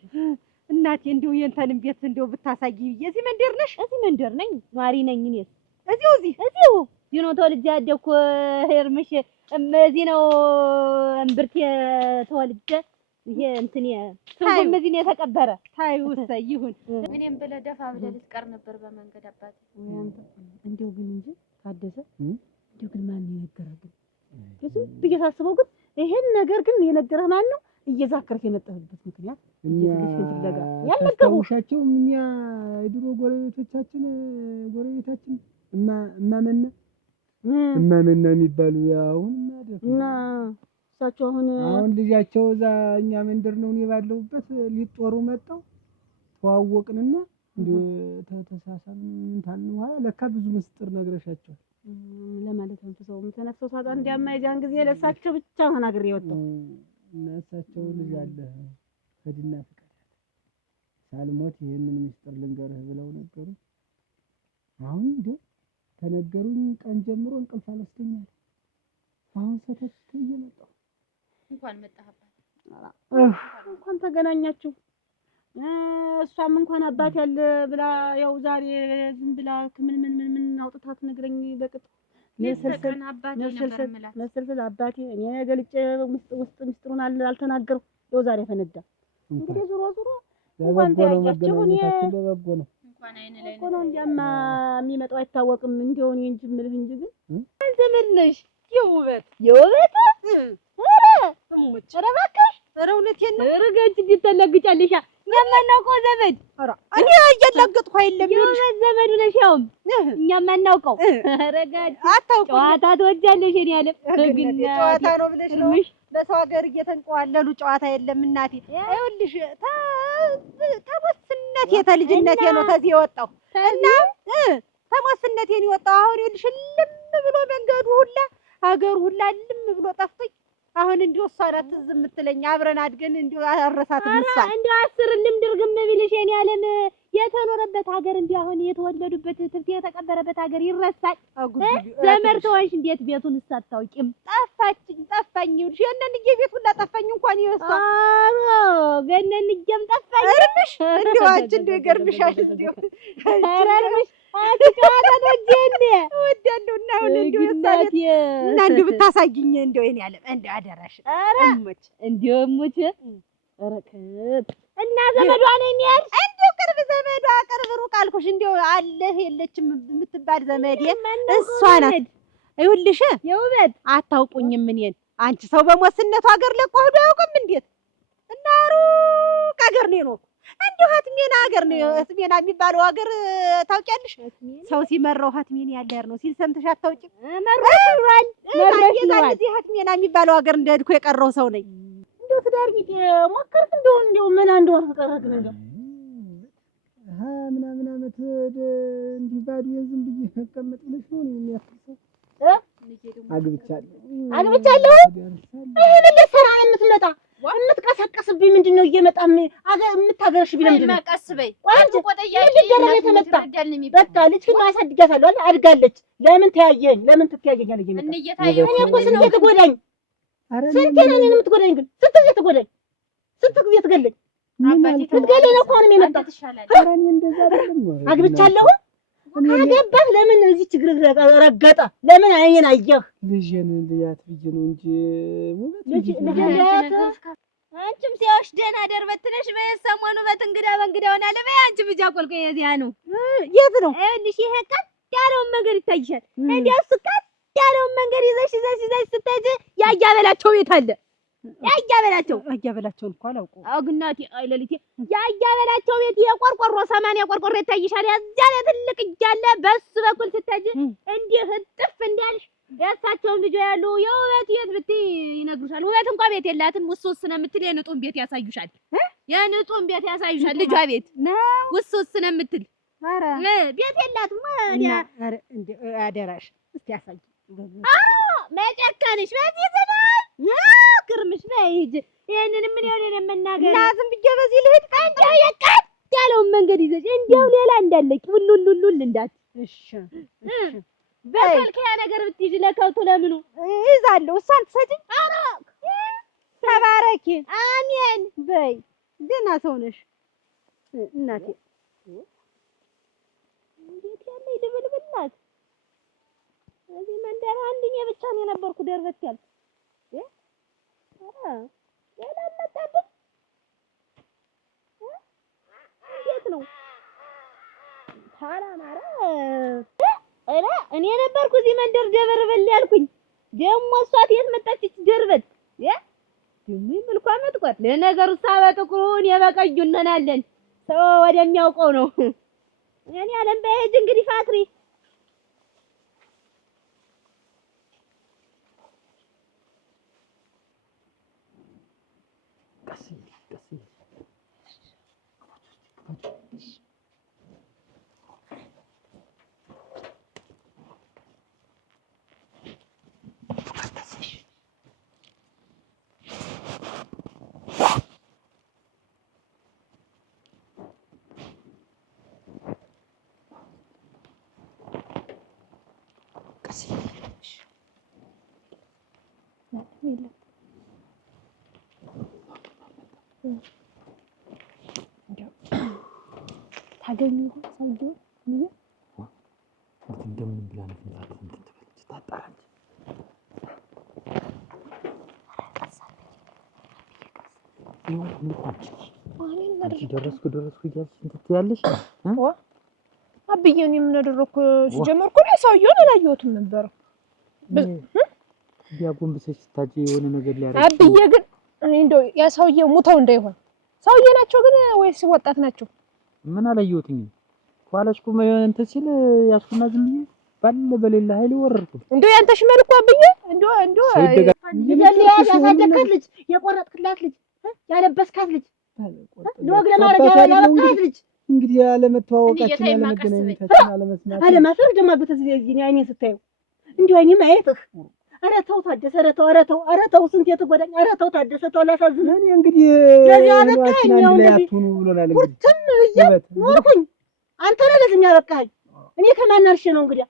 እናቴ። እንዲሁ የእንተንም ቤት እንዲሁ ብታሳይ ብዬ። እዚህ መንደር ነሽ? እዚህ መንደር ነኝ፣ ኗሪ ነኝ። እኔስ እዚሁ ነው ተወልጄ ያደኩ። ሄርምሽ እዚህ ነው እምብርቴ ተወልጄ። ይሄ እንትኔ ትርጉም እዚህ ነው የተቀበረ። ታዩ እሰይ ይሁን። እኔም ብለህ ደፋ ብለህ ልትቀር ነበር በመንገድ አባቴ። እንዲሁ ግን እንጂ ታደሰ እንዲሁ ግን ማን የነገረህ? ግን ብዬሽ ሳስበው ግን ይሄን ነገር ግን የነገረህ ማን ነው? እየዛከርክ የመጣህበት ምክንያት ያልነገሩሻቸው እኛ የድሮ ጎረቤታችን እማመና የሚባሉ አሁን እና እሳቸው አሁን ልጃቸው እዛ እኛ መንደር ነው እኔ ባለሁበት ሊጦሩ መጣው ተዋወቅንና እንደ ተሳሳምን ታን በኋላ ለካ ብዙ ምስጢር ነግረሻቸው ለማለት ነው። ተነፍሰው ሳጣ እንዲያማ የዚያን ጊዜ ለእሳቸው ብቻ ተናግሬ የወጣው እና እሳቸው ልጅ አለ ከድና ፍቃድ ሳልሞት ይሄንን ምስጢር ልንገርህ ብለው ነገሩ። አሁን እንደው ተነገሩኝ ቀን ጀምሮ እንቅልፍ አልወስደኛል። አሁን ሰተት እየመጣሁ እንኳን መጣህባት እንኳን ተገናኛችሁ። እሷም እንኳን አባት ያለ ብላ ያው ዛሬ ዝም ብላ ምን አውጥታት ነግረኝ በቅጥ መሰልሰል አባቴ እኔ ገልጬ ውስጥ ምስጢሩን አልተናገርኩ። ያው ዛሬ ፈነዳ። እንግዲህ ዙሮ እንኳን ታያችሁ እኔ ለበጎ ነው እንኳን አይነ ላይ ነው እንዲያማ የሚመጣው አይታወቅም። እንደው እኔ እንጂ የምልህ እንጂ ግን ዘመድ ነሽ የውበት ኧረ እባክሽ ኧረ እውነቴን ነው። ኧረ ጋንቺ እንድትለግጫለሽ የማናውቀው ዘመድ እኔ እያላገጥኩ አይደለም የውበት ዘመዱ ነሽ። ያውም እኛ የማናውቀው ኧረ ጋንቺ አታውቅም። ጨዋታ ትወጃለሽ። እኔ ያለ ግን ጨዋታ ነው ብለሽ ነው በሰው ሀገር እየተንቀዋለሉ ጨዋታ የለም እናቴ። ይኸውልሽ ተሞስነቴ ተልጅነቴ ነው ተዚህ የወጣው እና ተሞስነቴን የወጣው አሁን ይኸውልሽ ልም ብሎ መንገዱ ሁላ ሀገሩ ሁላ ልም ብሎ ጠፍቶኝ አሁን እንዲሁ እሷ ናት ትዝ የምትለኝ። አብረን አድገን እንዲሁ አረሳትም። እሷ እንዲሁ 10 ድርግም ቢልሽ የኔ ዓለም የተኖረበት ሀገር እንዲሁ አሁን የተወለዱበት ትርፍ የተቀበረበት ሀገር ይረሳል። ዘመድ ተወንሽ እንዴት ቤቱን አታውቂም? ጠፋኝ። ይኸውልሽ የእነንዬ ቤት ሁላ ጠፋኝ። እንኳን ይወሷ ገነንዬም ጠፋኝ። እንዲሁ አንቺ እንዲሁ ይገርምሻል። እንዲሁ አራርምሽ አንቺ ጨዋታ ተጀነ ወደሉ እና አሁን እንዲሁ እሳት እና እንዲሁ ብታሳጊኝ እንዲሁ የኔ ዓለም እንዲሁ አደራሽ እሞች እንዲሁ እሞች ረከት እና ዘመዷ ነኝ ያልሽ እንዲሁ ቅርብ ዘመዷ ቅርብ ሩቅ አልኩሽ። እንዲሁ አለህ የለችም የምትባል ዘመዴ እሷ ናት። ይኸውልሽ የውበት አታውቁኝም እኔን። አንቺ ሰው በሞስነቱ ሀገር ለቆ ሄዶ አያውቅም እንዴት? እና ሩቅ ሀገር ነው የኖርኩ እንደው ሀትሜና ሀገር ነው ሀትሜና የሚባለው ሀገር ታውቂያለሽ? ሰው ሲመራው ሀትሜን ያለ ነው ሲል ሰምተሽ አታውቂም? መርበሽሯል የዛን ጊዜ ሀትሜና የሚባለው ሀገር እንደሄድኩ የቀረው ሰው ነኝ። እንደው ትዳር ቢጤ ሞከርክ እንደው ምን አንድ ወር ቀረክ እንደው ምናምን ዓመት እንዲህ ባዶ ዝም ብዬ መቀመጥ ብለሽ ነው የሚያስፈልገው? አግብቻለሁ። ይሄን ለሰራ የምትመጣ የምትቀሰቅስብኝ ምንድን ነው? እየመጣ የምታገርሽ ቢል ምንድን ነው? ቀስ በይ አንቺ ምንድን የተመጣ በቃ ልጅ ግን አሳድጋታለሁ አይደል? አድጋለች። ለምን ተያየኝ? ለምን ትተያየኛለህ? እየመጣ እኔ እኮ ስንት ትጎዳኝ፣ ስንቴ ነው እኔን የምትጎዳኝ? ግን ስንት ጊዜ ትጎዳኝ፣ ስንት ጊዜ ትገለኝ። ትገለኝ ነው እኮ አሁንም የመጣ አግብቻለሁ። ካገባህ ለምን እዚህ ችግር ረገጠ? ለምን አይኔን አየህ? ልጄን ልያት ብዬ ነው እንጂ ልጄን ልያት። አንቺም ሲያውሽ ደህና ደርበት ነሽ። በሰሞኑ በትንግዳ በእንግዳ ሆናለ። በይ አንቺ ብቻ ቆልቆ የዚያ ነው። የት ነው? ይኸውልሽ ይሄ ቀጥ ያለውን መንገድ ይታይሻል። እንዲያው እሱ ቀጥ ያለውን መንገድ ይዘሽ ስትሄጂ ያያበላቸው ቤት አለ። ያያበላቸውን እኮ አላውቀውም። አግናቴ አይለሊቴ ያያበላቸው ቤት የቆርቆሮ 80 ቆርቆሮ ይታይሻል። ያዚያ ላይ ትልቅ እያለ በሱ በኩል ስትሄጂ እንዲህ ህጥፍ እንዳልሽ ያሳቸውም ልጅ ያሉ የውበት ቤት ብትይ ይነግሩሻል። ውበት እንኳን ቤት የላትም። ውስውስ ነው የምትል የንጡን ቤት ያሳዩሻል። የንጡን ቤት ያሳዩሻል። ልጇ ቤት ውስውስ ነው የምትል ቤት የላትም። ኧረ እንደ አደራሽ እስቲ ያሳይ። መጨከንሽ በዚህ ግርምሽ በይጅ ይሄንን ምን ይሆን የምናገር እና ዝም ብዬ በዚህ ልሂድ አንቺው የቀጥ ያለውን መንገድ ይዘሽ እንዲያው ሌላ እንዳለቂ ሁሉሉሉል እንዳት እሺ በከልከያ ነገር ብትይዥ ለከብቱ ለምኑ ይዛለሁ። እሷን ትሰጪኝ። ኧረ ተባረኪ። አሜን በይ። ደህና ሰው ነሽ እናቴ። እንዴት ያለ ድብልብል ናት። እዚህ መንደር አንድኛ ብቻ ነው የነበርኩ ደርበት ያል ሌላ መጣብን። እንዴት ነው ታላማረ እኔ ነበርኩ እዚህ መንደር ደበርበል ያልኩኝ። ደግሞ እሷ የት መጣች ደርበት ደግሞ መልኳ መጥቆት። ለነገሩ ሳበጥቁሩን የበቀዩ እንሆናለን። ሰው ወደሚያውቀው ነው። እኔ አለም በሄድ እንግዲህ ፋትሪ ታገኙ ሰውዬው ምን እንደምን ብላ ነው ታጣራ ደረስኩ እያልሽ እንትን ትያለሽ። አብዬውን የምናደረኩ ሲጀመርኩ ነው ሰውዬውን አላየሁትም ነበር። ቢያጎንብሰሽ ስታጂ የሆነ ነገር ሊያረግ አብዬ ግን እንደው ያ ሰውዬው ሙተው እንዳይሆን ሰውዬ ናቸው ግን ወይስ ወጣት ናቸው? ምን አላየሁትም። ኋላሽ ቆመ እንትን ሲል ያስኩና ዝም ብዬ ባለ በሌላ ኃይል ወረርኩ። እንደው ያንተ ሽመል እኮ አብዬ እንደው ያሳደግካት ልጅ የቆረጥክላት ልጅ ያለበስካት ልጅ ለወግ ለማድረግ ያለበስካት ልጅ እንግዲህ ያለመተዋወቃችን ያለመገናኘታችን አለመስማት አለማፈር ደማበት እዚህ አይኔን ስታየው እንዲሁ አይኔ ማየትህ። ኧረ ተው ታደሰ፣ ኧረ ተው ስንት የተጎዳኝ። ኧረ ተው ታደሰ፣ ተው ላሳዝንህ። እኔ እንግዲህ ለዚህ አበቃኝ ነው እንግዲህ ብሎናል። ኩርትም ብዬ ኖርኩኝ። አንተ ነህ ለዚህ የሚያበቃኝ። እኔ ከማን አርሼ ነው እንግዲህ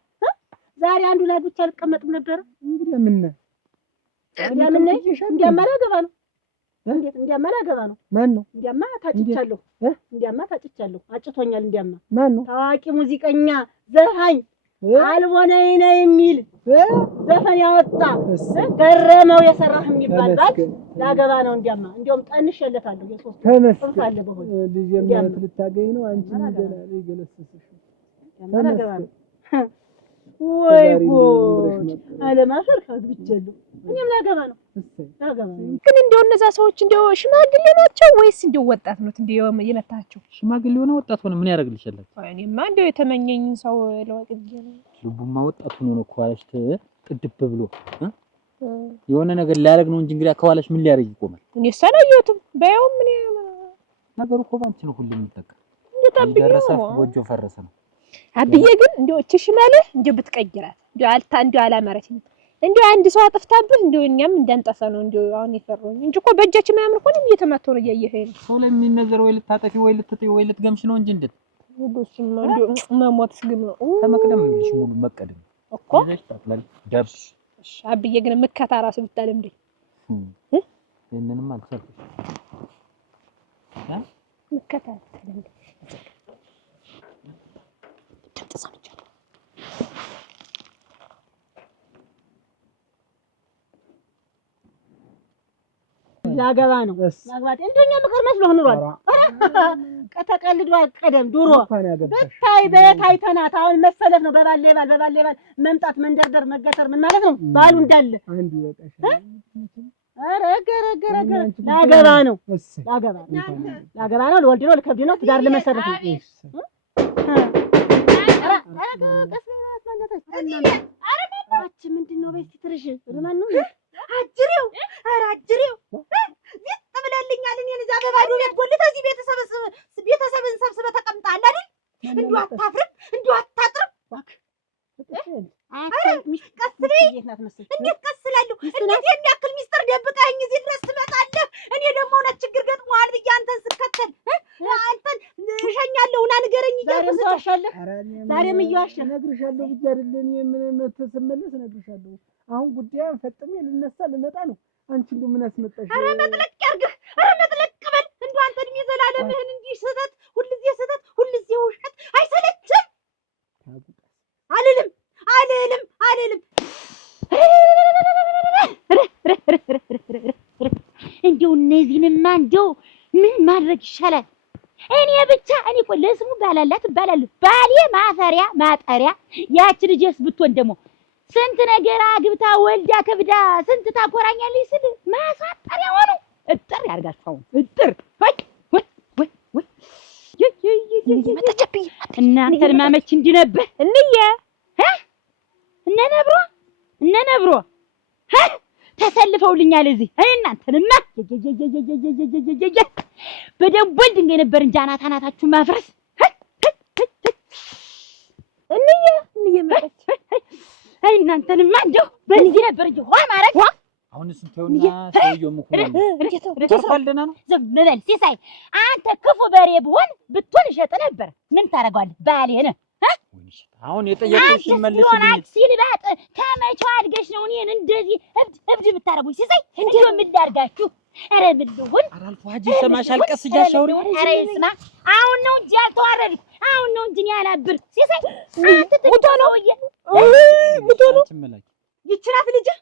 ዛሬ አንዱ ላይ ብቻ አልቀመጥም ነበር። እንግዲህ ምን እንዲያማ ላገባ ነው። እንዴት እንዲያማ ላገባ ነው? ማን ነው? እንዲያማ ታጭቻለሁ። አጭቶኛል። እንዲያማ ማን ነው? ታዋቂ ሙዚቀኛ ዘፋኝ አልቦነይ ነው የሚል ዘፈን ያወጣ ገረመው የሰራህ የሚባል ባክ ላገባ ነው። እንዲያማ እንደውም ጠንሼለታለሁ። የሶስት ጥርስ አለ በሆነ ልጅ የማለት ልታገኝ ነው። አንቺ እንደና ይገለስስሽ ላገባ ነው። ወይ ጉድ! አለማፈር አግብቻለሁ። እኔም ላገባ ነው። ግን እንደው እነዛ ሰዎች እንደው ሽማግሌ ናቸው ወይስ እንደው ወጣት ነው እንደው የመታቸው? ሽማግሌ ሆነ ወጣት ሆነ ምን ያደርግልሻል? እኔማ እንደው የተመኘኝን ሰው ለወቅጄ ነው። ልቡማ ወጣት ሆኖ ነው ከኋላሽ ጥድብ ብሎ የሆነ ነገር ሊያደርግ ነው እንጂ እንግዲህ ከኋላሽ ምን ሊያደርግ ይቆማል? እኔ ሳላየሁትም ባየው ምን ነገሩ እኮ ባንቺ ነው ሁሉ የሚጠቃ እንደታብየው ጎጆ ፈረሰ ነው። አብዬ ግን እንደው እቺ ሽማለ እንደው ብትቀይራት እንደው አላማረችም። እንደው አንድ ሰው አጥፍታብህ እንደው እኛም እንዳንጠፋ ነው እንደው አሁን የፈረው እንጂ እኮ በእጃችን ማያምር እኮ ነው እየተማተው ነው እያየኸኝ ነው። ሰው ለሚነዘር ወይ ልታጠፊ ወይ ልትጥይ ወይ ልትገምሽ ነው እንጂ እንዴት ሁሉም እንደው መሞት ስግም ነው ተመቅደም ይልሽ ሙሉ መቀደም እኮ ደርሽ። እሺ አብዬ ግን መከታ ራስ ብታለም እንዴ የነንም አልተሰጥሽ መከታ ብታለም እንዴ ተጠሳምቻለሁ። ላገባ ነው ማግባት እንደኛ ምክር መስሎህ ኑሯል። ከተቀልዷ ቀደም ድሮ በታይ በታይ ተናት አሁን መሰለፍ ነው። በባሌ ባል መምጣት መንደርደር መገተር ምን ማለት ነው? ባሉ እንዳለ አንዱ ይወጣሽ። ኧረ ገረ ላገባ ነው ለወልድ ነው ለከብድ ነው ትዳር ለመሰረት ነው። አረማማች ምንድነው? በስቲ ትርሽ ማን ነው አጅሬው? ኧረ አጅሬው ዝጥ ብለልኛል። እኔን እዛ በባዶ ቤት ጎልተህ እዚህ ቤተሰብን ሰብስበህ ተቀምጠሃል አይደል? እንደው አታፍርም? እንደው አታጥርም? ቀስ በይ። እንዴት ቀስ እላለሁ? እንዴት የሚያክል ሚስጥር ደብቀኸኝ እዚህ ድረስ ትመጣለህ? እኔ ደግሞ እውነት ችግር ገጥሞሃል ብዬ አንተን ስከተል አንተን እሸኛለሁ ና ንገረኝ እያልኩ ስትዋሻለህ። ዛሬም እየዋሸህ እነግርሻለሁ ብዬሽ አይደል? እኔ ምን ስመለስ እነግርሻለሁ። አሁን ጉዳዩን ፈጥሜ ልነሳ ልመጣ ነው። አንቺ እንደው ምን አስመጣሽ? ኧረ መጥለቅ ያርግህ። ኧረ መጥለቅ በል። እንደው አንተ እድሜ ዘላለምህን እንዲህ ስህተት፣ ሁልጊዜ ውሸት አይሰለችም? አልልም። እንደው እነዚህንማ እንደው ምን ማድረግ ይሻላል? እኔ እኮ ለስሙ ባላላት እባላለሁ። ባሌ ማፈሪያ ማጠሪያ። ያቺ ልጅስ ብትሆን ደግሞ ስንት ነገር አግብታ ወልዳ ከብዳ ስንት ታኮራኛለች ስል ማሳጠሪያ ሆኖ እጥር ያርጋቸው እጥር ወይ እናንተን ማመች እንዲህ ነበር እንየ እነ ነብሮ ተሰልፈውልኛል እዚህ። እናንተንማ በደንቦል ድንጋይ ነበር እንጂ አናታችሁ ማፍረስ። እንየ መጣች። እናንተንማ እንደው በዚህ ነበር እንጂ ዋ ማረግ አሁን ስንተውና ሰውየው ተርፋልደና ነው። ዝም በል ሲሳይ፣ አንተ ክፉ በሬ ብሆን ብትሆን እሸጥ ነበር። ምን ታረጋለህ? ባሌ ነህ። አሁን የጠየቅሽ መልስልኝ ሲል ባጥ ከመቼው አድገሽ ነው እኔን እንደዚህ እብድ ብታረጉኝ? ሲሳይ እንደው ምን ላድርጋችሁ? ኧረ ምን ልሁን? ኧረ አልፎ ሀጂ ሰማሻል። ቀስ እያሻውሪ። ኧረ ይስማ። አሁን ነው እንጂ ያልተዋረድኩ፣ አሁን ነው እንጂ ያላብር። ሲሳይ አንተ ሙቶ ነው ይህች ናት ልጅህ።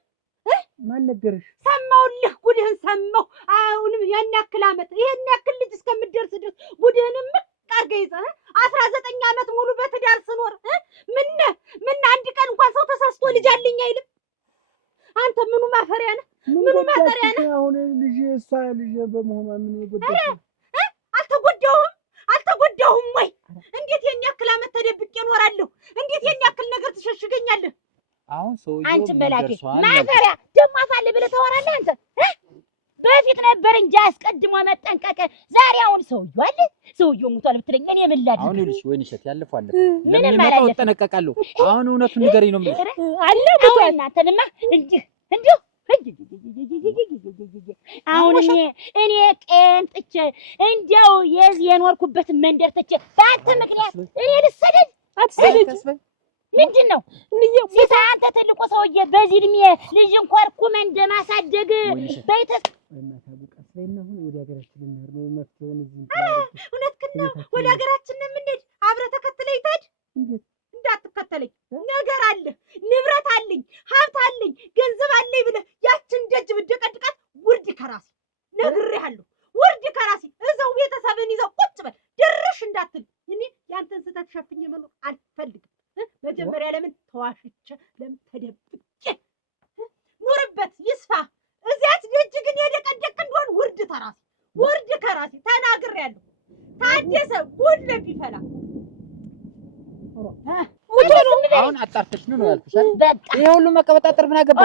ማን ነገርሽ? ሰማሁልህ፣ ጉድህን ሰማሁ። አሁንም ያን ያክል ዓመት ይሄን ያክል ልጅ እስከምትደርስ ድረስ ጉድህንም አድርገህ ይዘህ 19 ዓመት ሙሉ በትዳር ስኖር ምን አንድ ቀን እንኳን ሰው ተሳስቶ ልጅ አለኝ አይልም? አንተ ምኑ ማፈሪያ ነህ? ምኑ ማፈሪያ ነህ? አሁን ልጅ እሷ ልጅ በመሆኗ ምን ይጎዳሽ? አልተጎዳሁም ወይ? እንዴት የኔ ያክል ዓመት ተደብቄ እኖራለሁ? እንዴት የኔ ያክል ነገር ትሸሽገኛለህ? አሁን ሰውዬው አንቺ መላኬ ማፈሪያ ደግሞ አፋለ ብለህ ታወራለህ አንተ። በፊት ነበር እንጂ አስቀድሞ መጠንቀቅ። ዛሬ አሁን ሰውዬው ሙቷል ብትለኝ እኔ ምን ላድርግ? አሁን ይልሽ ወይን እሸት ያለፈው ለሚመጣው እጠነቀቃለሁ። አሁን እውነቱን ንገረኝ ነው የምልሽ። አሁን እናንተንማ እንዲሁ አሁን እኔ ቄንጥቼ እንዲያው የኖርኩበትን መንደር ትቼ በአንተ ምክንያት እኔ ልሰደድ? አትሰደጅ። ምንድን ነው ሲሳይ? አንተ ትልቁ ሰውዬ በዚህ እድሜ ልጅ እንኳን እርኩመህ እንደማሳደግ እውነትህን ነው። ወደ ሀገራችን ነው የምንሄድ። አብረህ ተከትለኝ ትሄድ። እንዳትከተለኝ፣ ነገር አለ፣ ንብረት አለኝ፣ ሀብት አለኝ፣ ገንዘብ አለኝ ብለህ ያችን ደጅ ብትደቀድቃት ውርድ ከራሴ ነግሬሃለሁ። ውርድ ከራሴ እዛው ቤተሰብን ይዘው ቁጭ በል። ድርሽ እንዳትል። እኔ ያንተን ስህተት ሸፍኜ መኖር አልፈልግም። መጀመሪያ ለምን ተዋሽቼ ለምን ተደብቄ ኑርበት? ራሴ ተናግሬያለሁ። ታደሰ ጉድ ቢፈላ አሁን አጣርተሽ ነው ያልኩሽ። ይሄ ሁሉ መቀበጣጠር ምን አገባ?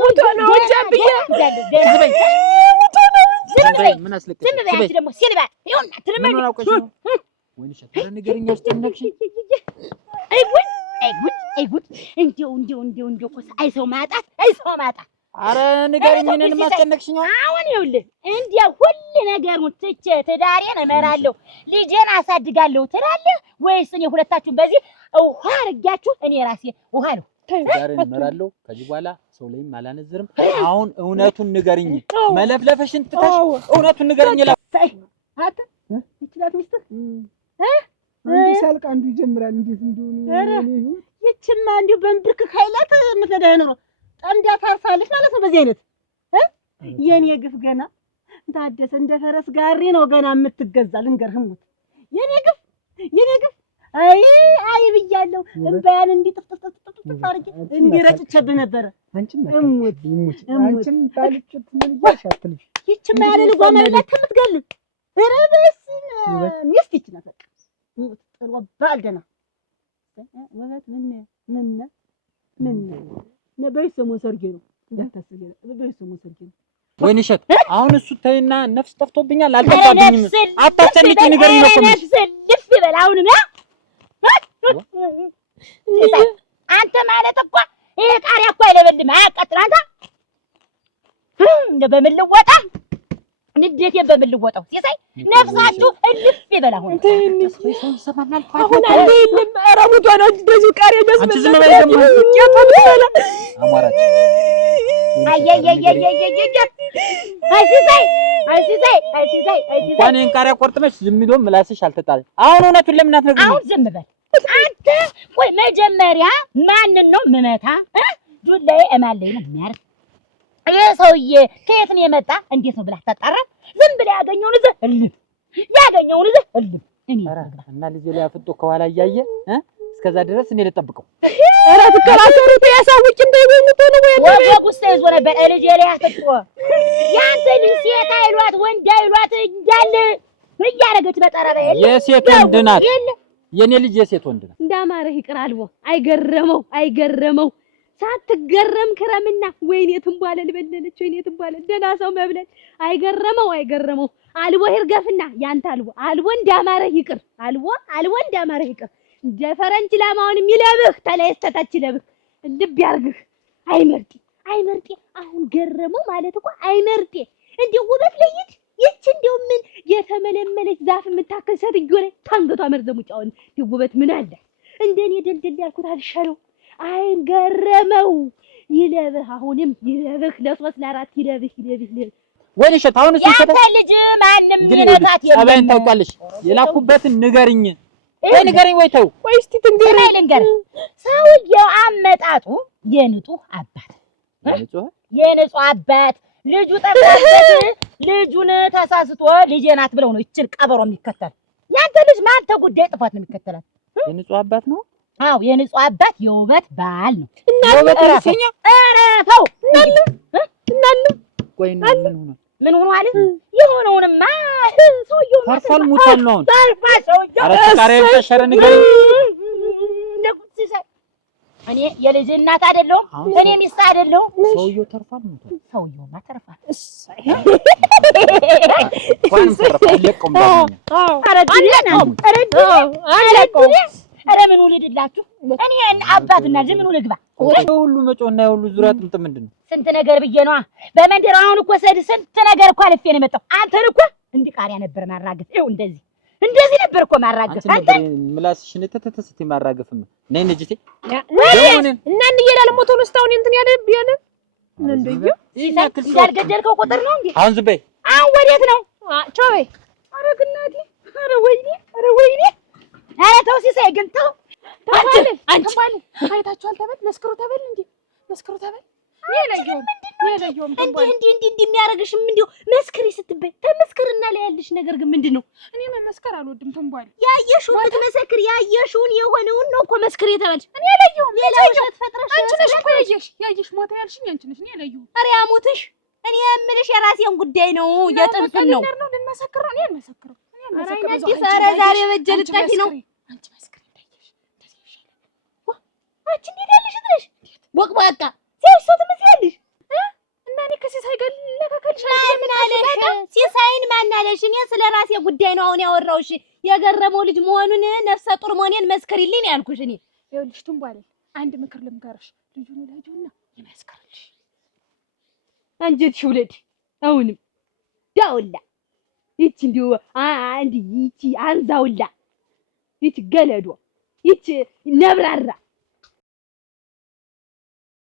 ሞቶ ነው ጃብዬ ምን አስለቀቀሽ? ዝም በይ ደግሞ ሲልባ ይሁን አትልመኝ። ወይንሽ ንገሪኝ አስጨነቅሽ። አይ ጉድ እንዲው እኮ አይ ሰው ማጣት አረ ንገሪኝ እኔን ማስጨነቅሽኝ። አሁን ይኸውልህ እንዲያው ሁሉ ነገሩን ትቼ ትዳሬን እመራለሁ ልጄን አሳድጋለሁ ትላለህ ወይስ እኔ ሁለታችሁን በዚህ ውሃ አድርጊያችሁ እኔ ራሴ ውሃ ነው ትዳሬን እመራለሁ ከዚህ በኋላ ሰው ላይም አላነዝርም። አሁን እውነቱን ንገሪኝ። መለፍለፍሽን ትተሽ እውነቱን ንገሪኝ። አታ ይችላል ሚስትህ አንዱ ሳልቅ አንዱ ይጀምራል። እንዴት እንደሆነ ይችማ እንዲሁ በእንብርክ ኃይላት የምትነዳህ ነው ጠምዳ ታርሳለች ማለት ነው። በዚህ አይነት የኔ ግፍ ገና ታደሰ እንደ ፈረስ ጋሪ ነው ገና የምትገዛ ልንገርህም ሞት የኔ ግፍ አይ ብያለሁ። እንባያን እንዲጥፍጥፍጥፍጥፍ አድርጌ እንዲረጭቸብህ ነበረ። አንቺም ታልጭት ምን ያሻትልሽ ይችማ ያለ ልጓም አይላት የምትገልብ ረበስን ሚስት ይችላል። በቃ ጥሩ ባልደና ወበት ምን ነበር ሰሞን ሰርጌ ነው እንዳታስቢ ነበር ሰሞን ሰርጌ ነው። ወይንሸት አሁን እሱ ተይና ነፍስ ጠፍቶብኛል አልገባኝም። አታጨንቂ ንገሪኝ ነው ቆም ነፍስ ልፍ ይበል። አሁንም አንተ ማለት እኮ ይሄ ቃሪያ እኮ አይለበልም አያቃጥል። አንተ እንደ በምን ልወጣ ንዴቴን በምን ልወጣው ሲሳይ ነፍሳችሁ እልፍ ይበል። አሁን ይሰማናል። አሁን አንዴ የለም ኧረ ሙቷ ነው እንደዚህ ቃሪያ አንቺ ዝም በይ ደግሞ አማራጭ እንኳን ቃሪያ ቆርጥመሽ ዝም ብሎ ምላስሽ አልተጣለ። አሁን እውነቱን ለምን አትነግሪኝ? አሁን ዝም በል አንተ። ቆይ መጀመሪያ ማንን ነው የምመታ? ዱላዬ እማለኝ ነው የሚያርፍ ይሄ ሰውዬ ከየት ነው የመጣ እንዴት ነው ብለህ አታጣራ? ዝም ብለህ ያገኘውን እዚህ እልም እኔ እና ልጄ ላይ አፍጦ ከኋላ እያየ እስከዛ ድረስ እኔ ልጠብቀው። ኧረ ትከራከሩት ያሳውጭ እንዳይወሙት ነው ወይ ወደ ጉስታ ይዞ ነበር ልጄ ላይ አፍጦ ያንተ ልጅ ሴት አይሏት ወንድ አይሏት እንዳለ እያረገች በጠረባ የሴት ወንድ ናት። የኔ ልጅ የሴት ወንድ ናት። እንዳማረህ ይቅር አልቦ አይገረመው ሳትገረም ክረምና ወይኔ ትንቧለ ልበለለች ወይኔ ትንቧለ ደና ሰው መብለል አይገረመው አልቦ ይርገፍና ያንተ አልቦ እንዳማረህ ይቅር አልቦ እንዳማረህ ይቅር እንደ ፈረንጅ ላማውን የሚለብህ ተለይስተታች ለብህ ልብ ያርግህ አይመርጤ አሁን ገረመው ማለት እኮ አይመርጤ እንደው ውበት ለይት ይች እንደው ምን የተመለመለች ዛፍ የምታከል ሴትዮ ላይ ታንገቷ መርዘሙጫውን ውበት ምን አለ እንደኔ ደልደል ያልኩት አልሻለው አይገረመው ይለብህ አሁንም ይለብህ ለሶስት ለአራት ይለብህ ወይንሸት አሁን እሱ ያንተ ልጅ ማንም ይነካት የለም። ጸባይን ታውቃለሽ። የላኩበትን ንገሪኝ ወይ ተው ወይ እስቲ ትንገረኝ ልንገር። ሰውየው አመጣጡ የንጹህ አባት ልጁ ጠፋበት። ልጁን ተሳስቶ ልጄ ናት ብለው ነው ይችን ቀበሮ የሚከተል። ያንተ ልጅ ማን ተጉዳይ ጥፋት ነው የሚከተላት? የንጹህ አባት ነው። አዎ የንጹህ አባት የውበት ባል ነው። የውበት ልጅኛ አረፈው እናንተ ቆይ ምን ሆኖ አለ? የሆነውንማ ሰውየው ተርፏል ሙቷል ነው። ተርፏል ሰውየው። ኧረ ተቃሪያ ተሸረ ንገሪኝ። እኔ የልጅ እናት አይደለሁም። እኔ ሚስት አይደለሁም። ሰውየው ተርፏል ሙቷል። ሰውየውማ ተርፏል። ኧረ ምን ውልድላችሁ እኔ አባትና ልጅ ምን ውልግባ? ሁሉ መጮና ሁሉ ዙሪያ ጥምጥም ምንድን ነው? ስንት ነገር ብዬ ነዋ በመንደር አሁን እኮ ስንት ነገር እኮ አልፌ ነው የመጣው። አንተን እኮ እንዲህ ቃሪያ ነበር ማራገፍ። ይኸው እንደዚህ ነበር እኮ ማራገፍ። አንተ ምላስሽን ተተተስቲ ማራገፍም ነይ ነጅቴ እና እንየላል ሞቶን ስታውን እንትን ያለ እንደየ ያልገደልከው ቁጥር ነው እንዴ? አሁን ዝም በይ። አሁን ወዴት ነው? ቾይ ኧረ ግናዲ ኧረ ወይኔ ኧረ ተው ሲሳይ ግን ተው አንቺ አይታችኋል ተበል መስክሩ ተበል እንዴ መስክሩ ተበል እንዲህ የሚያደርግሽም እንዲሁ መስክሪ ስትበይ ተመስክርና ላይ ያለሽ ነገር ግን ምንድን ነው? እኔ መመስከር አልወድም። ተንቧል ያየሽውን ትመሰክር ያየሽውን የሆነውን ነው እኮ መስክሪ የተባልሽ። እኔ አላየሁም። ሌላ ውሸት ፈጥረሽ አንቺ ነሽ እኮ ያየሽ ሞተ ያልሽኝ አንቺ ነሽ። እኔ አላየሁም። ኧረ ያሙትሽ እኔ የምልሽ የራሴን ጉዳይ ነው የጥንቱን ነው ልመሰክር ነው? እኔ አልመሰክርም። ኧረ ዛሬ በእጄ ልጠፊ ነው። አንቺ መስክሪ እንዳየሽ እንደዚህ ይሻላል። አንቺ እንዴት ያለሽ ነሽ? ቦቅቧቃ ሲያይሽ ሰው ትመስያለሽ። እና እኔ ከሲሳይ ጋር ልነካከልሽ ማን አለሽ? ሲሳይን ማን አለሽ? እኔ ስለ ራሴ ጉዳይ ነው አሁን ያወራሁሽ። የገረመው ልጅ መሆኑን ነፍሰ ጡር መሆኔን መስክሪልኝ ያልኩሽ እኔ። ይኸውልሽ ትንቧለል አንድ ምክር ልምከርሽ። ልጁን ወላጁና ይመስክርልሽ። አንጀትሽ ውለድ። አሁንም ዳውላ ይቺ እንዲሁ አንድ ይቺ አንዛውላ ይቺ ገለዶ ይቺ ነብራራ